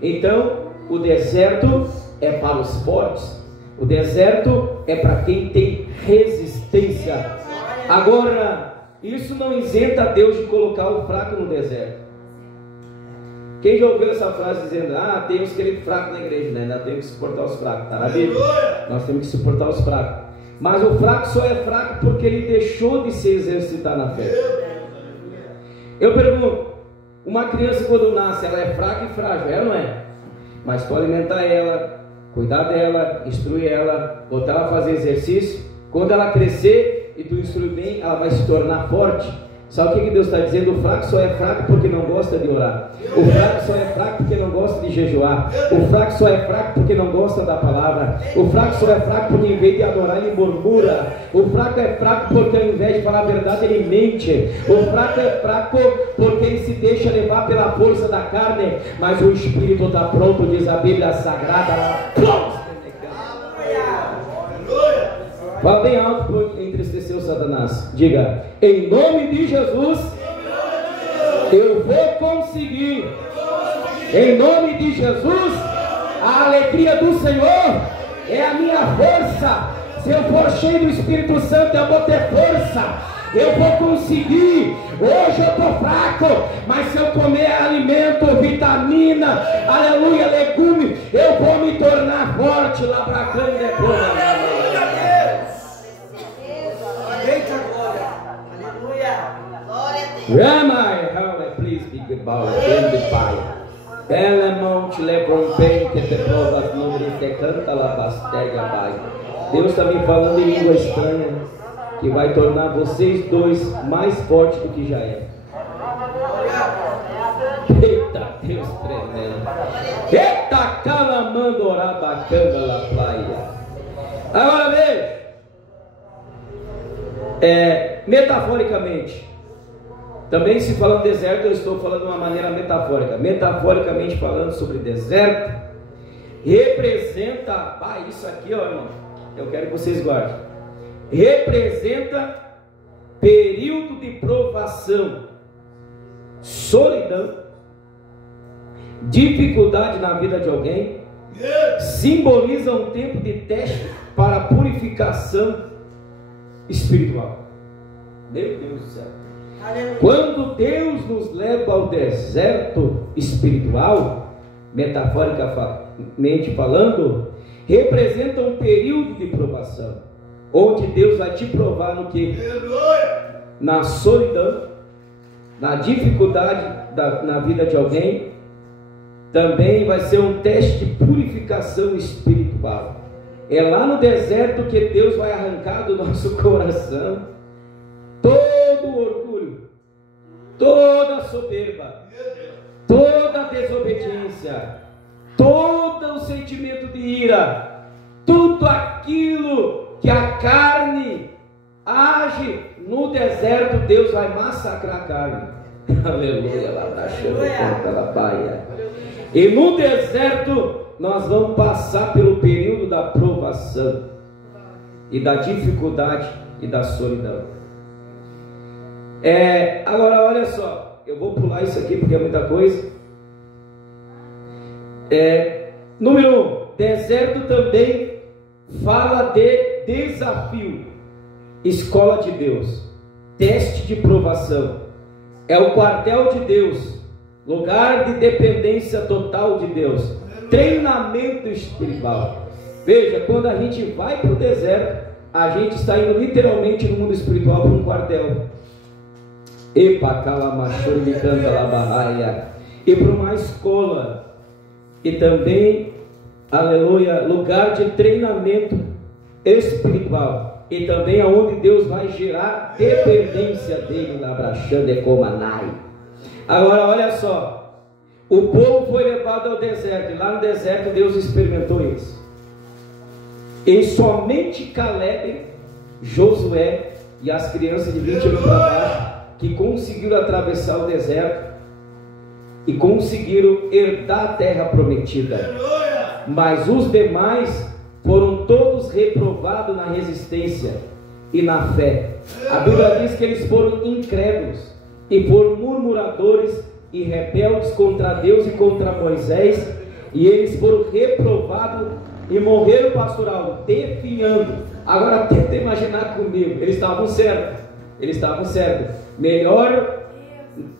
Então o deserto é para os fortes, o deserto é para quem tem resistência. Agora, isso não isenta Deus de colocar o fraco no deserto. Quem já ouviu essa frase dizendo: ah, tem uns queridos fracos na igreja, né? Ainda temos que suportar os fracos, está na Bíblia. Nós temos que suportar os fracos. Mas o fraco só é fraco porque ele deixou de se exercitar na fé. Eu pergunto, uma criança quando nasce, ela é fraca e frágil, ela não é? Mas tu alimentar ela, cuidar dela, instruir ela, botar ela a fazer exercício, quando ela crescer e tu instruir bem, ela vai se tornar forte. Sabe o que Deus está dizendo? O fraco só é fraco porque não gosta de orar. O fraco só é fraco porque não gosta de jejuar. O fraco só é fraco porque não gosta da palavra. O fraco só é fraco porque em vez de adorar ele murmura. O fraco é fraco porque ao invés de falar a verdade ele mente. O fraco é fraco porque ele se deixa levar pela força da carne. Mas o Espírito está pronto, diz a Bíblia Sagrada. Fala bem alto para entristecer o Satanás. Diga: em nome de Jesus, eu vou conseguir. Em nome de Jesus, a alegria do Senhor é a minha força. Se eu for cheio do Espírito Santo, eu vou ter força. Eu vou conseguir. Hoje eu estou fraco, mas se eu comer alimento, vitamina, aleluia, legume, eu vou me tornar forte. Labracando depois. Ramai, how please be good boy, the pai. Bela monte lebron bem que te provas números te canta la bastega pai. Deus está me falando em língua estranha que vai tornar vocês dois mais fortes do que já é. Eita, Deus tremendo. Eita, calamandorabacanga la praia. Agora veja, metaforicamente. Também se falando deserto, eu estou falando de uma maneira metafórica. Metaforicamente falando sobre deserto, representa, isso aqui, ó, irmão, eu quero que vocês guardem. Representa período de provação, solidão, dificuldade na vida de alguém. Simboliza um tempo de teste para purificação espiritual. Meu Deus do céu. Quando Deus nos leva ao deserto espiritual, metaforicamente falando, representa um período de provação, onde Deus vai te provar no que? Na solidão, na dificuldade na vida de alguém. Também vai ser um teste de purificação espiritual. É lá no deserto que Deus vai arrancar do nosso coração todo o orgulho, toda a soberba, toda a desobediência, todo o sentimento de ira, tudo aquilo que a carne age. No deserto Deus vai massacrar a carne. Aleluia, lá na chama. E no deserto nós vamos passar pelo período da provação e da dificuldade e da solidão. Agora olha só, eu vou pular isso aqui porque é muita coisa. Número 1, deserto também fala de desafio, escola de Deus, teste de provação, é o quartel de Deus, lugar de dependência total de Deus, treinamento espiritual. Veja, quando a gente vai para o deserto, a gente está indo literalmente no mundo espiritual para um quartel. E para uma escola, e também, aleluia, lugar de treinamento espiritual. e também aonde Deus vai gerar dependência dele, Labrachande Comanai. Agora olha só, o povo foi levado ao deserto, e lá no deserto Deus experimentou isso. E somente Caleb, Josué e as crianças de 20 anos para baixo que conseguiram atravessar o deserto e conseguiram herdar a terra prometida. Mas os demais foram todos reprovados na resistência e na fé. A Bíblia diz que eles foram incrédulos e foram murmuradores e rebeldes contra Deus e contra Moisés, e eles foram reprovados e morreram, pastor Aldo, definhando. Agora tenta imaginar comigo, eles estavam certos, melhor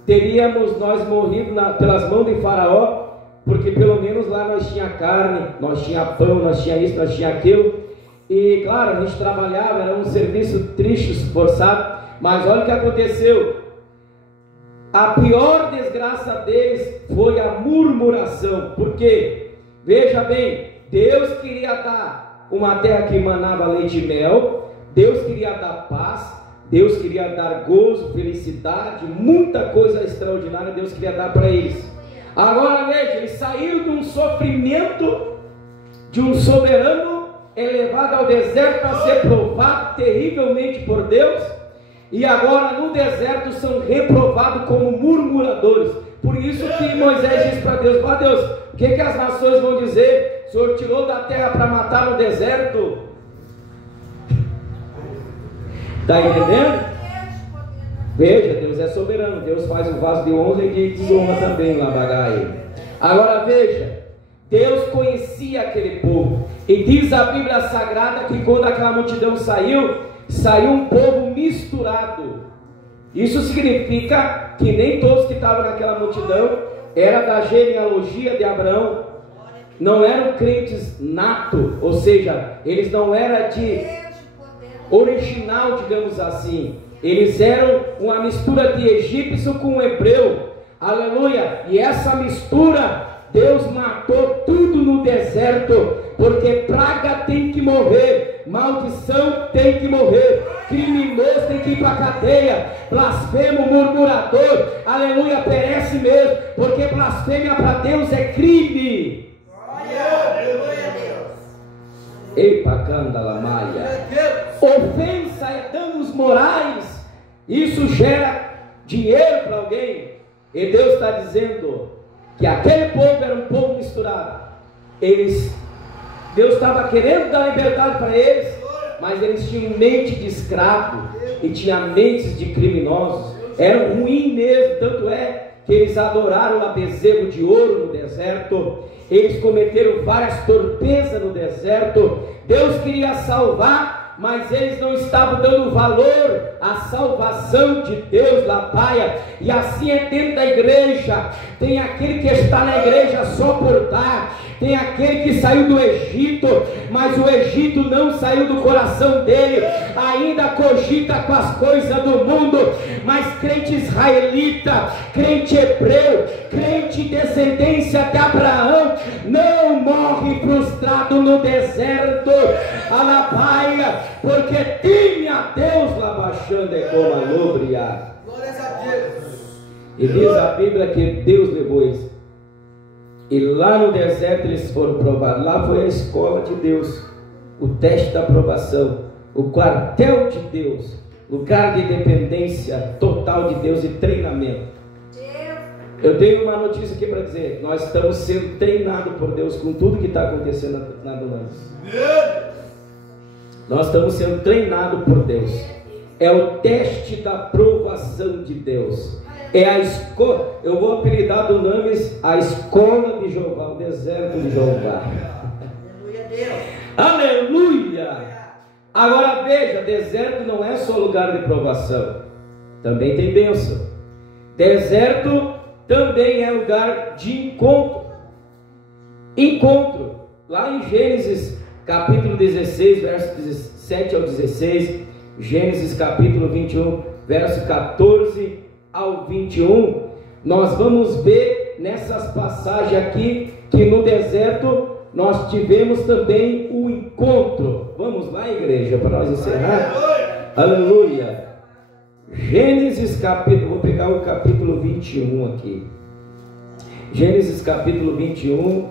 teríamos nós morrido pelas mãos de Faraó, porque pelo menos lá nós tinha carne, nós tinha pão, nós tinha isso, nós tinha aquilo, e claro, a gente trabalhava, era um serviço triste, esforçado, mas olha o que aconteceu. A pior desgraça deles foi a murmuração. Porque, veja bem, Deus queria dar uma terra que manava leite e mel, Deus queria dar paz, Deus queria dar gozo, felicidade, muita coisa extraordinária Deus queria dar para eles. Agora veja, eles saíram de um sofrimento de um soberano elevado ao deserto para ser provado terrivelmente por Deus, e agora no deserto são reprovados como murmuradores. Por isso que Moisés disse para Deus: ó Deus, o que as nações vão dizer? O Senhor tirou da terra para matar no deserto? Está entendendo? Veja, Deus é soberano, Deus faz um vaso de honra e de desonra também, Labagai. Agora veja, Deus conhecia aquele povo, e diz a Bíblia Sagrada que quando aquela multidão saiu um povo misturado. Isso significa que nem todos que estavam naquela multidão eram da genealogia de Abraão, não eram crentes nato, ou seja, eles não eram de original, digamos assim, eles eram uma mistura de egípcio com hebreu, aleluia, e essa mistura, Deus matou tudo no deserto, porque praga tem que morrer, maldição tem que morrer, criminoso tem que ir para a cadeia, blasfemo, murmurador, aleluia, perece mesmo, porque blasfêmia para Deus é crime. Glória a Deus. Epa, candalamaia. Ofensa é danos morais, isso gera dinheiro para alguém, e Deus está dizendo que aquele povo era um povo misturado. Deus estava querendo dar liberdade para eles, mas eles tinham mente de escravo e tinham mentes de criminosos, eram ruins mesmo, tanto é que eles adoraram a bezerro de ouro no deserto, eles cometeram várias torpezas no deserto. Deus queria salvar, mas eles não estavam dando valor à salvação de Deus, Lapaia. E assim é dentro da igreja. Tem aquele que está na igreja só por dar, tem aquele que saiu do Egito, mas o Egito não saiu do coração dele, ainda cogita com as coisas do mundo. Mas crente israelita, crente hebreu, crente descendência de Abraão, não morre frustrado no deserto, Alabaia, porque teme a Deus, Labachande como a lobria. Glórias a Deus. E diz a Bíblia que Deus levou eles, e lá no deserto eles foram provados. Lá foi a escola de Deus, o teste da aprovação, o quartel de Deus, lugar de dependência total de Deus e treinamento. Eu tenho uma notícia aqui para dizer: nós estamos sendo treinados por Deus com tudo que está acontecendo na Donância. Nós estamos sendo treinados por Deus. É o teste da aprovação de Deus. É a escola. Eu vou apelidar do Names a escola de Jeová, o deserto de Jeová. Aleluia a Deus. Aleluia! Agora veja, deserto não é só lugar de provação, também tem bênção. Deserto também é lugar de encontro. Encontro. Lá em Gênesis capítulo 16, verso 17 ao 16, Gênesis capítulo 21, verso 14 ao 21, nós vamos ver nessas passagens aqui que no deserto nós tivemos também o o encontro. Vamos lá, igreja, para nós encerrar. Aleluia. Gênesis capítulo, vou pegar o capítulo 21 aqui. Gênesis capítulo 21,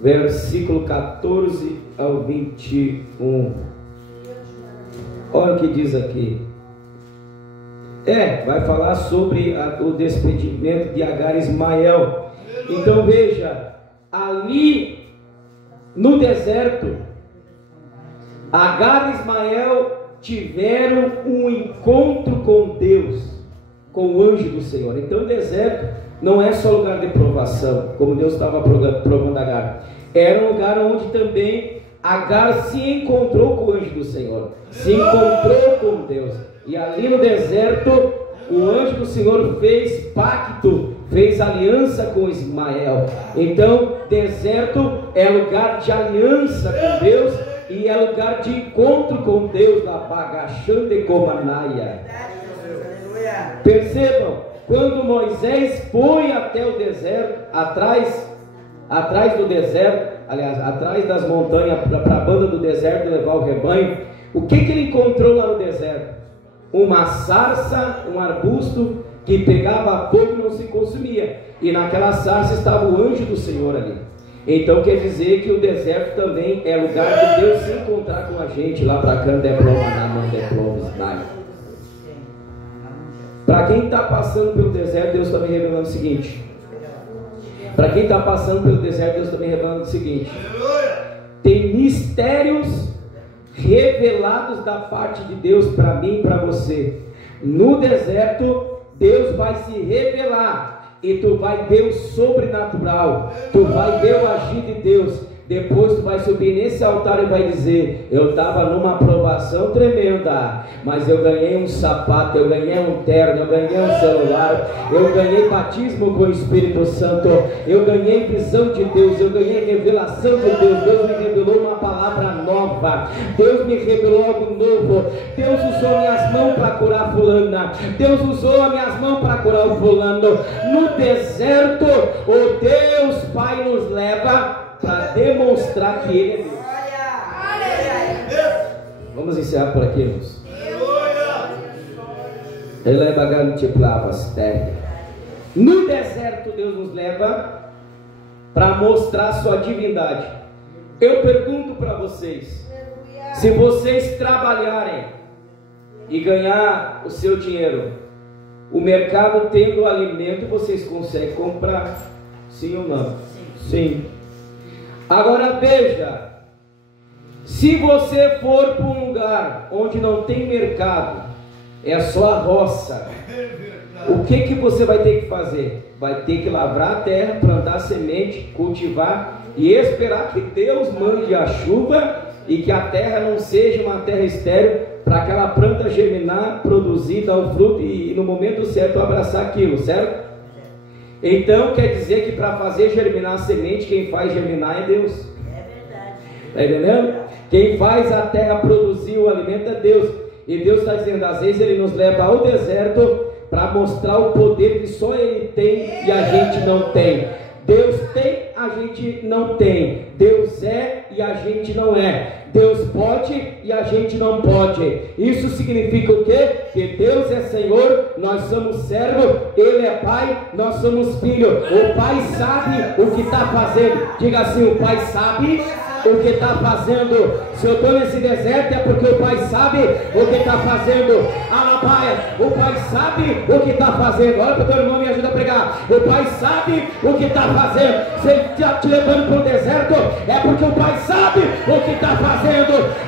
versículo 14 ao 21. Olha o que diz aqui. Vai falar sobre o despedimento de Agar e Ismael. Então veja, ali no deserto, Agar e Ismael tiveram um encontro com Deus, com o anjo do Senhor. Então o deserto não é só lugar de provação, como Deus estava provando Agar. Era um lugar onde também Agar se encontrou com o anjo do Senhor, se encontrou com Deus. E ali no deserto, o anjo do Senhor fez pacto, fez aliança com Ismael. Então, deserto é lugar de aliança com Deus e é lugar de encontro com Deus, na Bagachande Comanaia. Percebam, quando Moisés foi até o deserto, atrás do deserto, aliás, atrás das montanhas, para a banda do deserto levar o rebanho, o que ele encontrou lá no deserto? Uma sarça, um arbusto que pegava fogo e não se consumia, e naquela sarça estava o anjo do Senhor ali. Então quer dizer que o deserto também é lugar de Deus se encontrar com a gente, lá para Para quem está passando pelo deserto, Deus está me revelando o seguinte. Para quem está passando pelo deserto, Deus está me revelando o seguinte: tem mistérios revelados da parte de Deus para mim e para você. No deserto, Deus vai se revelar e tu vai ver o sobrenatural, tu vai ver o agir de Deus. Depois tu vai subir nesse altar e vai dizer: eu estava numa aprovação tremenda, mas eu ganhei um sapato, eu ganhei um terno, eu ganhei um celular, eu ganhei batismo com o Espírito Santo, eu ganhei visão de Deus, eu ganhei revelação de Deus. Deus me revelou uma palavra nova, Deus me revelou algo novo. Deus usou minhas mãos para curar fulana, Deus usou as minhas mãos para curar o fulano. No deserto, o Deus Pai nos leva para demonstrar que Ele é Deus. Vamos encerrar por aqui, irmãos. No deserto, Deus nos leva para mostrar sua divindade. Eu pergunto para vocês: se vocês trabalharem e ganhar o seu dinheiro, o mercado tendo alimento, vocês conseguem comprar? Sim ou não? Sim. Agora veja, se você for para um lugar onde não tem mercado, é só a roça, o que você vai ter que fazer? Vai ter que lavrar a terra, plantar semente, cultivar e esperar que Deus mande a chuva e que a terra não seja uma terra estéril, para aquela planta germinar, produzir, dar o fruto e no momento certo abraçar aquilo, certo? Então quer dizer que para fazer germinar a semente, quem faz germinar é Deus. Está entendendo? Quem faz a terra produzir o alimento é Deus. E Deus está dizendo, às vezes Ele nos leva ao deserto para mostrar o poder que só Ele tem e a gente não tem. Deus tem, a gente não tem. Deus é e a gente não é. Deus pode e a gente não pode. Isso significa o quê? Que Deus é Senhor, nós somos servos, Ele é Pai, nós somos filhos. O Pai sabe o que está fazendo. Diga assim: o Pai sabe o que está fazendo. Se eu estou nesse deserto é porque o Pai sabe o que está fazendo. Alabaia, o Pai sabe o que está fazendo. Olha para o teu irmão e me ajuda a pregar. O Pai sabe o que está fazendo. Se Ele está te levando para o deserto, é porque o Pai sabe o que está fazendo.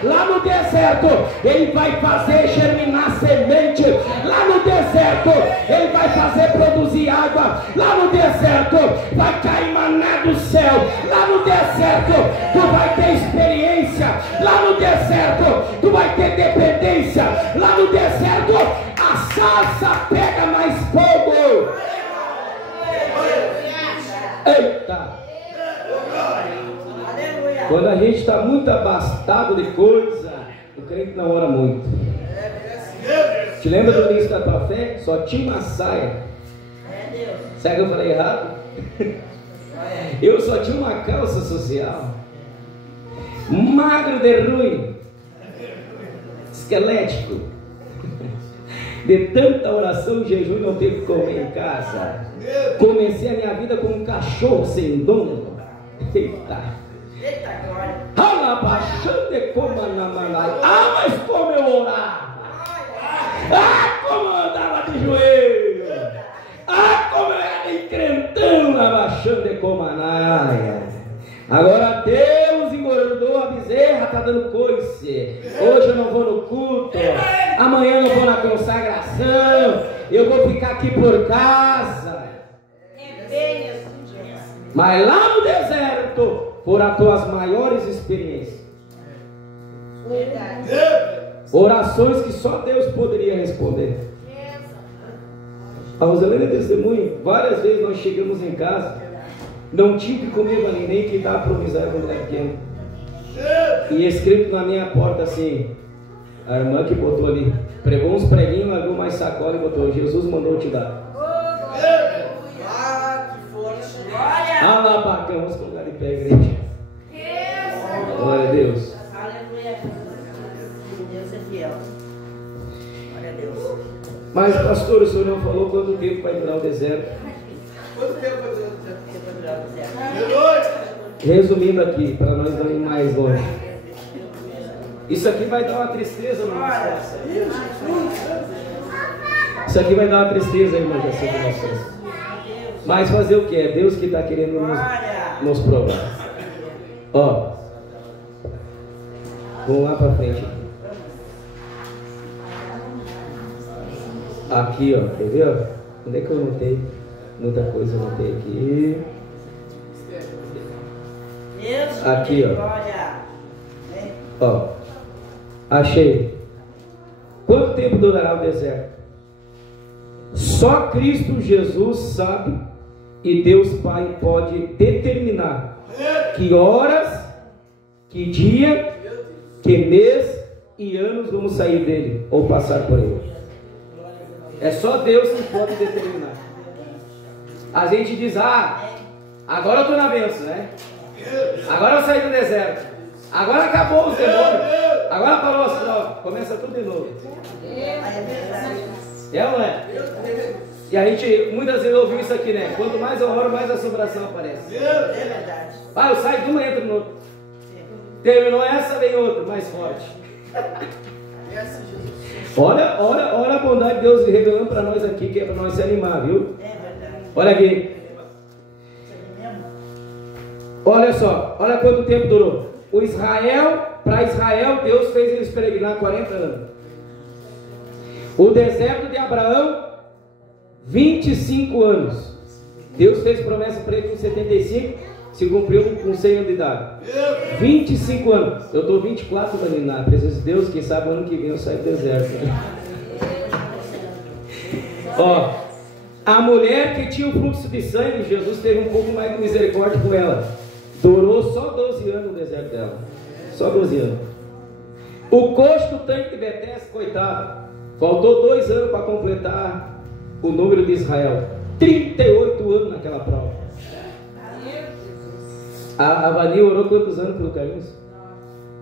Lá no deserto, Ele vai fazer germinar semente. Lá no deserto, Ele vai fazer produzir água. Lá no deserto, vai cair maná do céu. Lá no deserto, tu vai ter experiência. Lá no deserto, tu vai ter dependência. Lá no deserto, a salsa pega mais fogo. Eita! Quando a gente está muito abastado de coisa, o crente não ora muito. Te lembra do início da tua fé? Só tinha uma saia. Será que eu falei errado? Eu só tinha uma calça social. magro de ruim, esquelético, de tanta oração e jejum não teve que comer em casa. Comecei a minha vida como um cachorro sem dono. Eita glória. Mas como eu orava! Como eu andava de joelho! Como eu era encrentão abaixando de comanaia! Agora Deus engordou a bezerra, está dando coice. Hoje eu não vou no culto, amanhã eu não vou na consagração, eu vou ficar aqui por casa. Mas lá no deserto foram as tuas maiores experiências. Orações que só Deus poderia responder. A Roselene é testemunho. Várias vezes nós chegamos em casa, não tinha que comer nem que dar para o Misério quando era pequeno. E escrito na minha porta assim, a irmã que botou ali, pregou uns preguinhos, largou mais sacola e botou: Jesus mandou te dar. Alabacão, vamos colocar de pé, igreja. Glória a Deus. Aleluia. Deus é fiel. Glória a Deus. Mas, pastor, o senhor não falou quanto tempo vai durar o deserto? Quanto tempo vai durar o deserto? Resumindo aqui, para nós não ir mais longe. Isso aqui vai dar uma tristeza no nosso coração. Isso aqui vai dar uma tristeza, irmã, já sei de vocês. Mas fazer o que? É Deus que está querendo nos provar. Ó, vamos lá para frente. Aqui, ó, quer ver? Ó? Onde é que eu notei? Muita coisa eu notei aqui. Aqui, ó. Ó, achei. Quanto tempo durará o deserto? Só Cristo Jesus sabe, e Deus Pai pode determinar que horas, que dia, que mês e anos vamos sair dele ou passar por ele. É só Deus que pode determinar. A gente diz: agora eu estou na bênção, né? Agora eu saí do deserto. Agora acabou os demônios. Agora parou as provas. Começa tudo de novo. É ou não é? E a gente muitas vezes ouviu isso aqui, né? Quanto mais eu oro, mais assombração aparece. É verdade. Eu saio de uma, entro no outro. Terminou essa, vem outra, mais forte. Olha a bondade de Deus revelando para nós aqui, que é para nós se animar, viu? É verdade. Olha aqui. Olha só, olha quanto tempo durou. Para Israel, Deus fez eles peregrinar 40 anos. O deserto de Abraão, 25 anos. Deus fez promessa para ele com 75, se cumpriu com 100 anos de idade. 25 anos. Eu estou 24 anos na presença de Deus. Quem sabe ano que vem eu saio do deserto. Ó, a mulher que tinha o fluxo de sangue, Jesus teve um pouco mais de misericórdia com ela. Durou só 12 anos no deserto dela. Só 12 anos. O coxo do tanque de Betesda, coitado, faltou 2 anos para completar o número de Israel. 38 anos naquela prova. A Vani orou quantos anos pelo Carlinhos?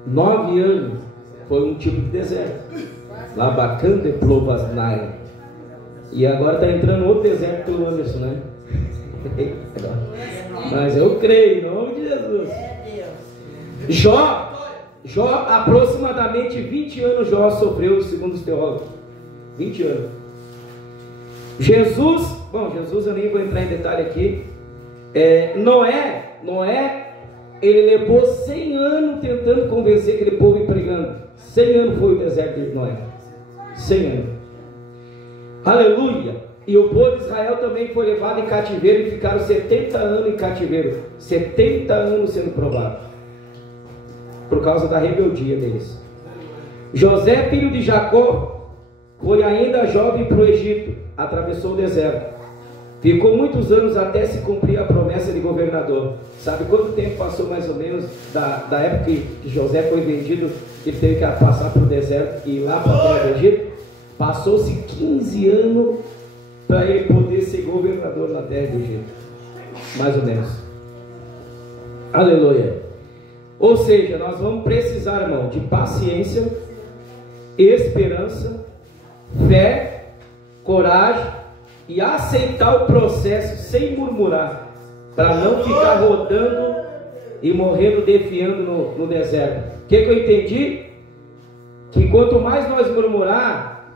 9 anos. Foi um tipo de deserto. Labacando de Plovasnai. E agora está entrando outro deserto pelo Anderson, né? Mas eu creio, em nome de Jesus. Jó, aproximadamente 20 anos Jó sofreu, segundo os teólogos. 20 anos. Jesus eu nem vou entrar em detalhe aqui. Noé, ele levou 100 anos tentando convencer aquele povo e pregando. 100 anos foi o deserto de Noé. 100 anos. Aleluia. E o povo de Israel também foi levado em cativeiro e ficaram 70 anos em cativeiro. 70 anos sendo provados. Por causa da rebeldia deles. José, filho de Jacó, foi ainda jovem para o Egito. Atravessou o deserto. Ficou muitos anos até se cumprir a promessa de governador. Sabe quanto tempo passou mais ou menos da época que José foi vendido? Ele teve que passar para o deserto e ir lá para a terra do Egito. Passou-se 15 anos para ele poder ser governador na terra do Egito. Mais ou menos. Aleluia. Ou seja, nós vamos precisar, irmão, de paciência, esperança, fé, coragem e aceitar o processo sem murmurar, para não ficar rodando e morrendo defiando no deserto. O que eu entendi? Que quanto mais nós murmurar,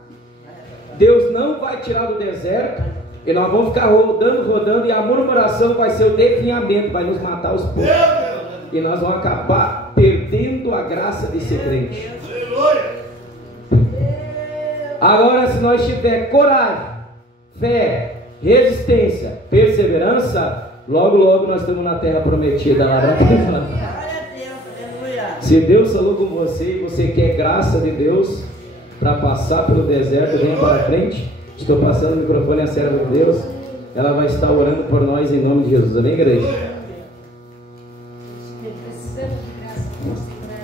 Deus não vai tirar do deserto, e nós vamos ficar rodando, e a murmuração vai ser o definhamento, vai nos matar aos poucos, e nós vamos acabar perdendo a graça de ser crente. Agora, se nós tiver coragem, fé, resistência, perseverança, logo logo nós estamos na terra prometida. Se Deus falou com você e você quer graça de Deus para passar pelo deserto, vem para frente. Estou passando o microfone à serva de Deus, ela vai estar orando por nós em nome de Jesus. Amém, igreja?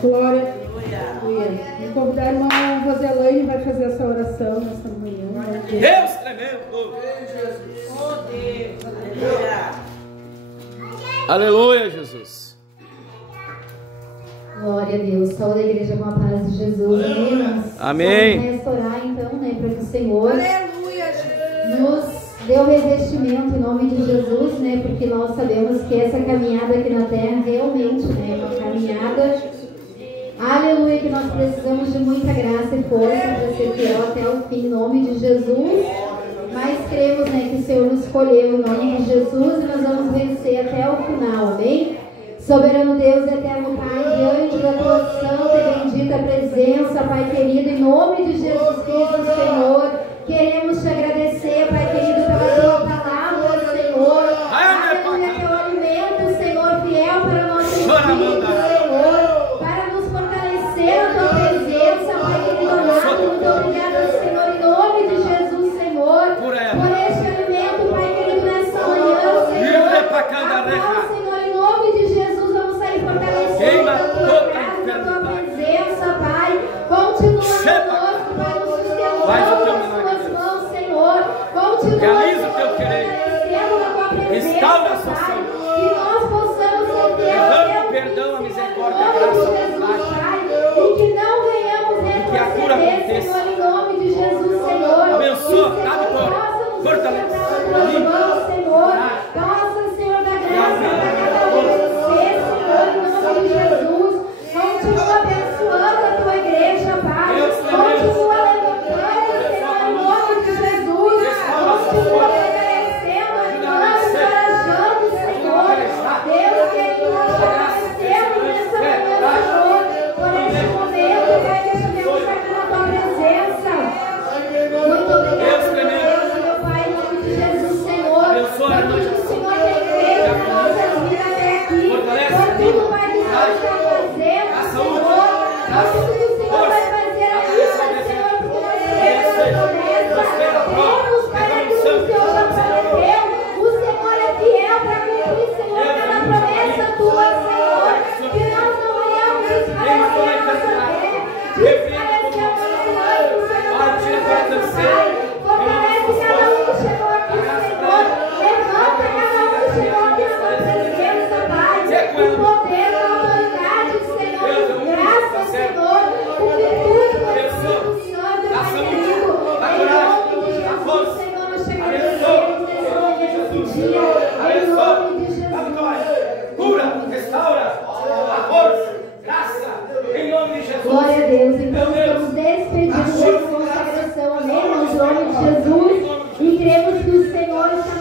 Glória. Vou convidar a irmã Roselaine, vai fazer essa oração nessa manhã. Deus tremendo! Aleluia, Jesus! Glória a Deus. Saúde a igreja com a paz de Jesus. Amém. Vamos restaurar então, né, para que o Senhor nos dê o revestimento em nome de Jesus, né, porque nós sabemos que essa caminhada aqui na terra realmente, né, é uma caminhada, aleluia, que nós precisamos de muita graça e força para ser fiel até o fim, em nome de Jesus. Mas cremos, né, que o Senhor nos escolheu em nome de Jesus e nós vamos vencer até o final, amém? Soberano Deus e eterno Pai, diante da tua santa e bendita presença, Pai querido, em nome de Jesus Cristo, Senhor, queremos te agradecer, Pai querido, pela tua palavra, Senhor. Aleluia, teu alimento, Senhor, fiel para nosso espírito, Senhor, para nos fortalecer a tua presença, Pai querido, amado. Muito obrigada, Senhor, em nome de Jesus, Senhor, por este alimento, Pai querido, nessa manhã, Senhor. Senhor, em nome de Jesus, vamos sair fortalecidos da tua graça, da tua presença, Pai. Continua conosco, Pai, nos sustentando nas tuas mãos, Senhor. Continua fortalecendo na tua presença, Pai. Que nós possamos entender perdão, a misericórdia, a graça, Jesus, Pai. E que não venhamos retroceder, Senhor, em nome de Jesus, Senhor. Abençoa, dá fortaleza, Senhor. Nossa, Senhor da graça, para cada um de você, Senhor, em nome de Jesus. Continua abençoando a tua igreja, Pai. Continua levantando, Senhor, em nome de Jesus. Continua fortalecendo, animando, encorajando, Senhor. Deus querido, nós te agradecemos nessa manhã, Senhor, por este momento, Pai, que estivemos aqui na tua presença. Muito obrigado, meu Pai, em nome de Jesus, Senhor. Por tudo que o Senhor tem feito nas nossas vidas até aqui. Por tudo, Pai, que o Senhor está fazendo, Senhor. Por tudo que o Senhor vai fazer ainda, Senhor, porque nós queremos a promessa. Cremos, Pai, naquilo que o Senhor já prometeu. O Senhor é fiel para cumprir, Senhor, cada promessa tua, Senhor. Que nós não venhamos desfalecer a nossa fé. Desfalecer a nossa fé, o Senhor vai fazer, Pai. Fortalece cada um que chegou aqui, Senhor. Levanta cada um que chegou aqui na tua presença, Pai. O poder, a autoridade, Senhor, graça, Senhor, o virtude do Espírito Santo, Pai querido. Em nome de Jesus, Senhor, nós te agradecemos nesse momento, nesse dia. Em nome de Jesus. Cura, restaura, a força, graça, em nome de Jesus. Glória a Deus. Então estamos despedindo dessa consagração, amém? No nome de Jesus. E cremos que o Senhor está